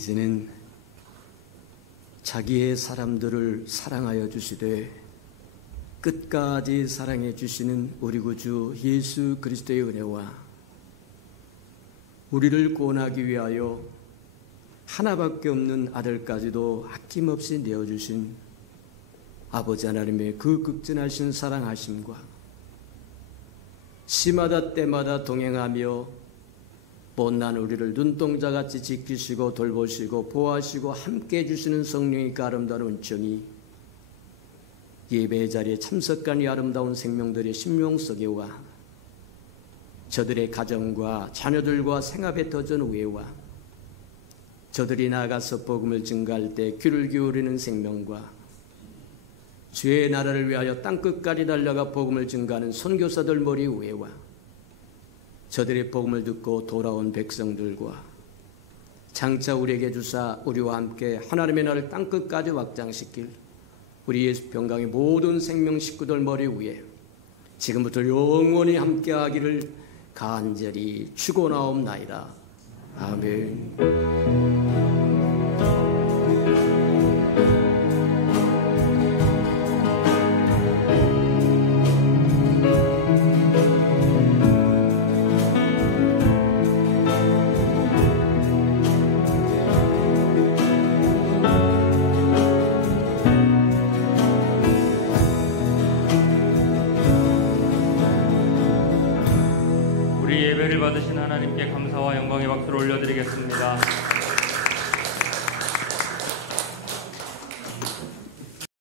이제는 자기의 사람들을 사랑하여 주시되 끝까지 사랑해 주시는 우리 구주 예수 그리스도의 은혜와 우리를 구원하기 위하여 하나밖에 없는 아들까지도 아낌없이 내어주신 아버지 하나님의 그 극진하신 사랑하심과 시마다 때마다 동행하며 못난 우리를 눈동자같이 지키시고 돌보시고 보호하시고 함께해 주시는 성령의 그 아름다운 은총이 예배의 자리에 참석한 이 아름다운 생명들의 심령 속에와 저들의 가정과 자녀들과 생업에 터전 우애와 저들이 나가서 복음을 증거할 때 귀를 기울이는 생명과 주의 나라를 위하여 땅끝까지 달려가 복음을 증거하는 선교사들 머리 위에와 저들의 복음을 듣고 돌아온 백성들과 장차 우리에게 주사 우리와 함께 하나님의 나라를 땅끝까지 확장시킬 우리 예수 평강의 모든 생명 식구들 머리 위에 지금부터 영원히 함께하기를 간절히 축원하옵나이다. 아멘. 우리 예배를 받으신 하나님께 감사와 영광의 박수를 올려드리겠습니다.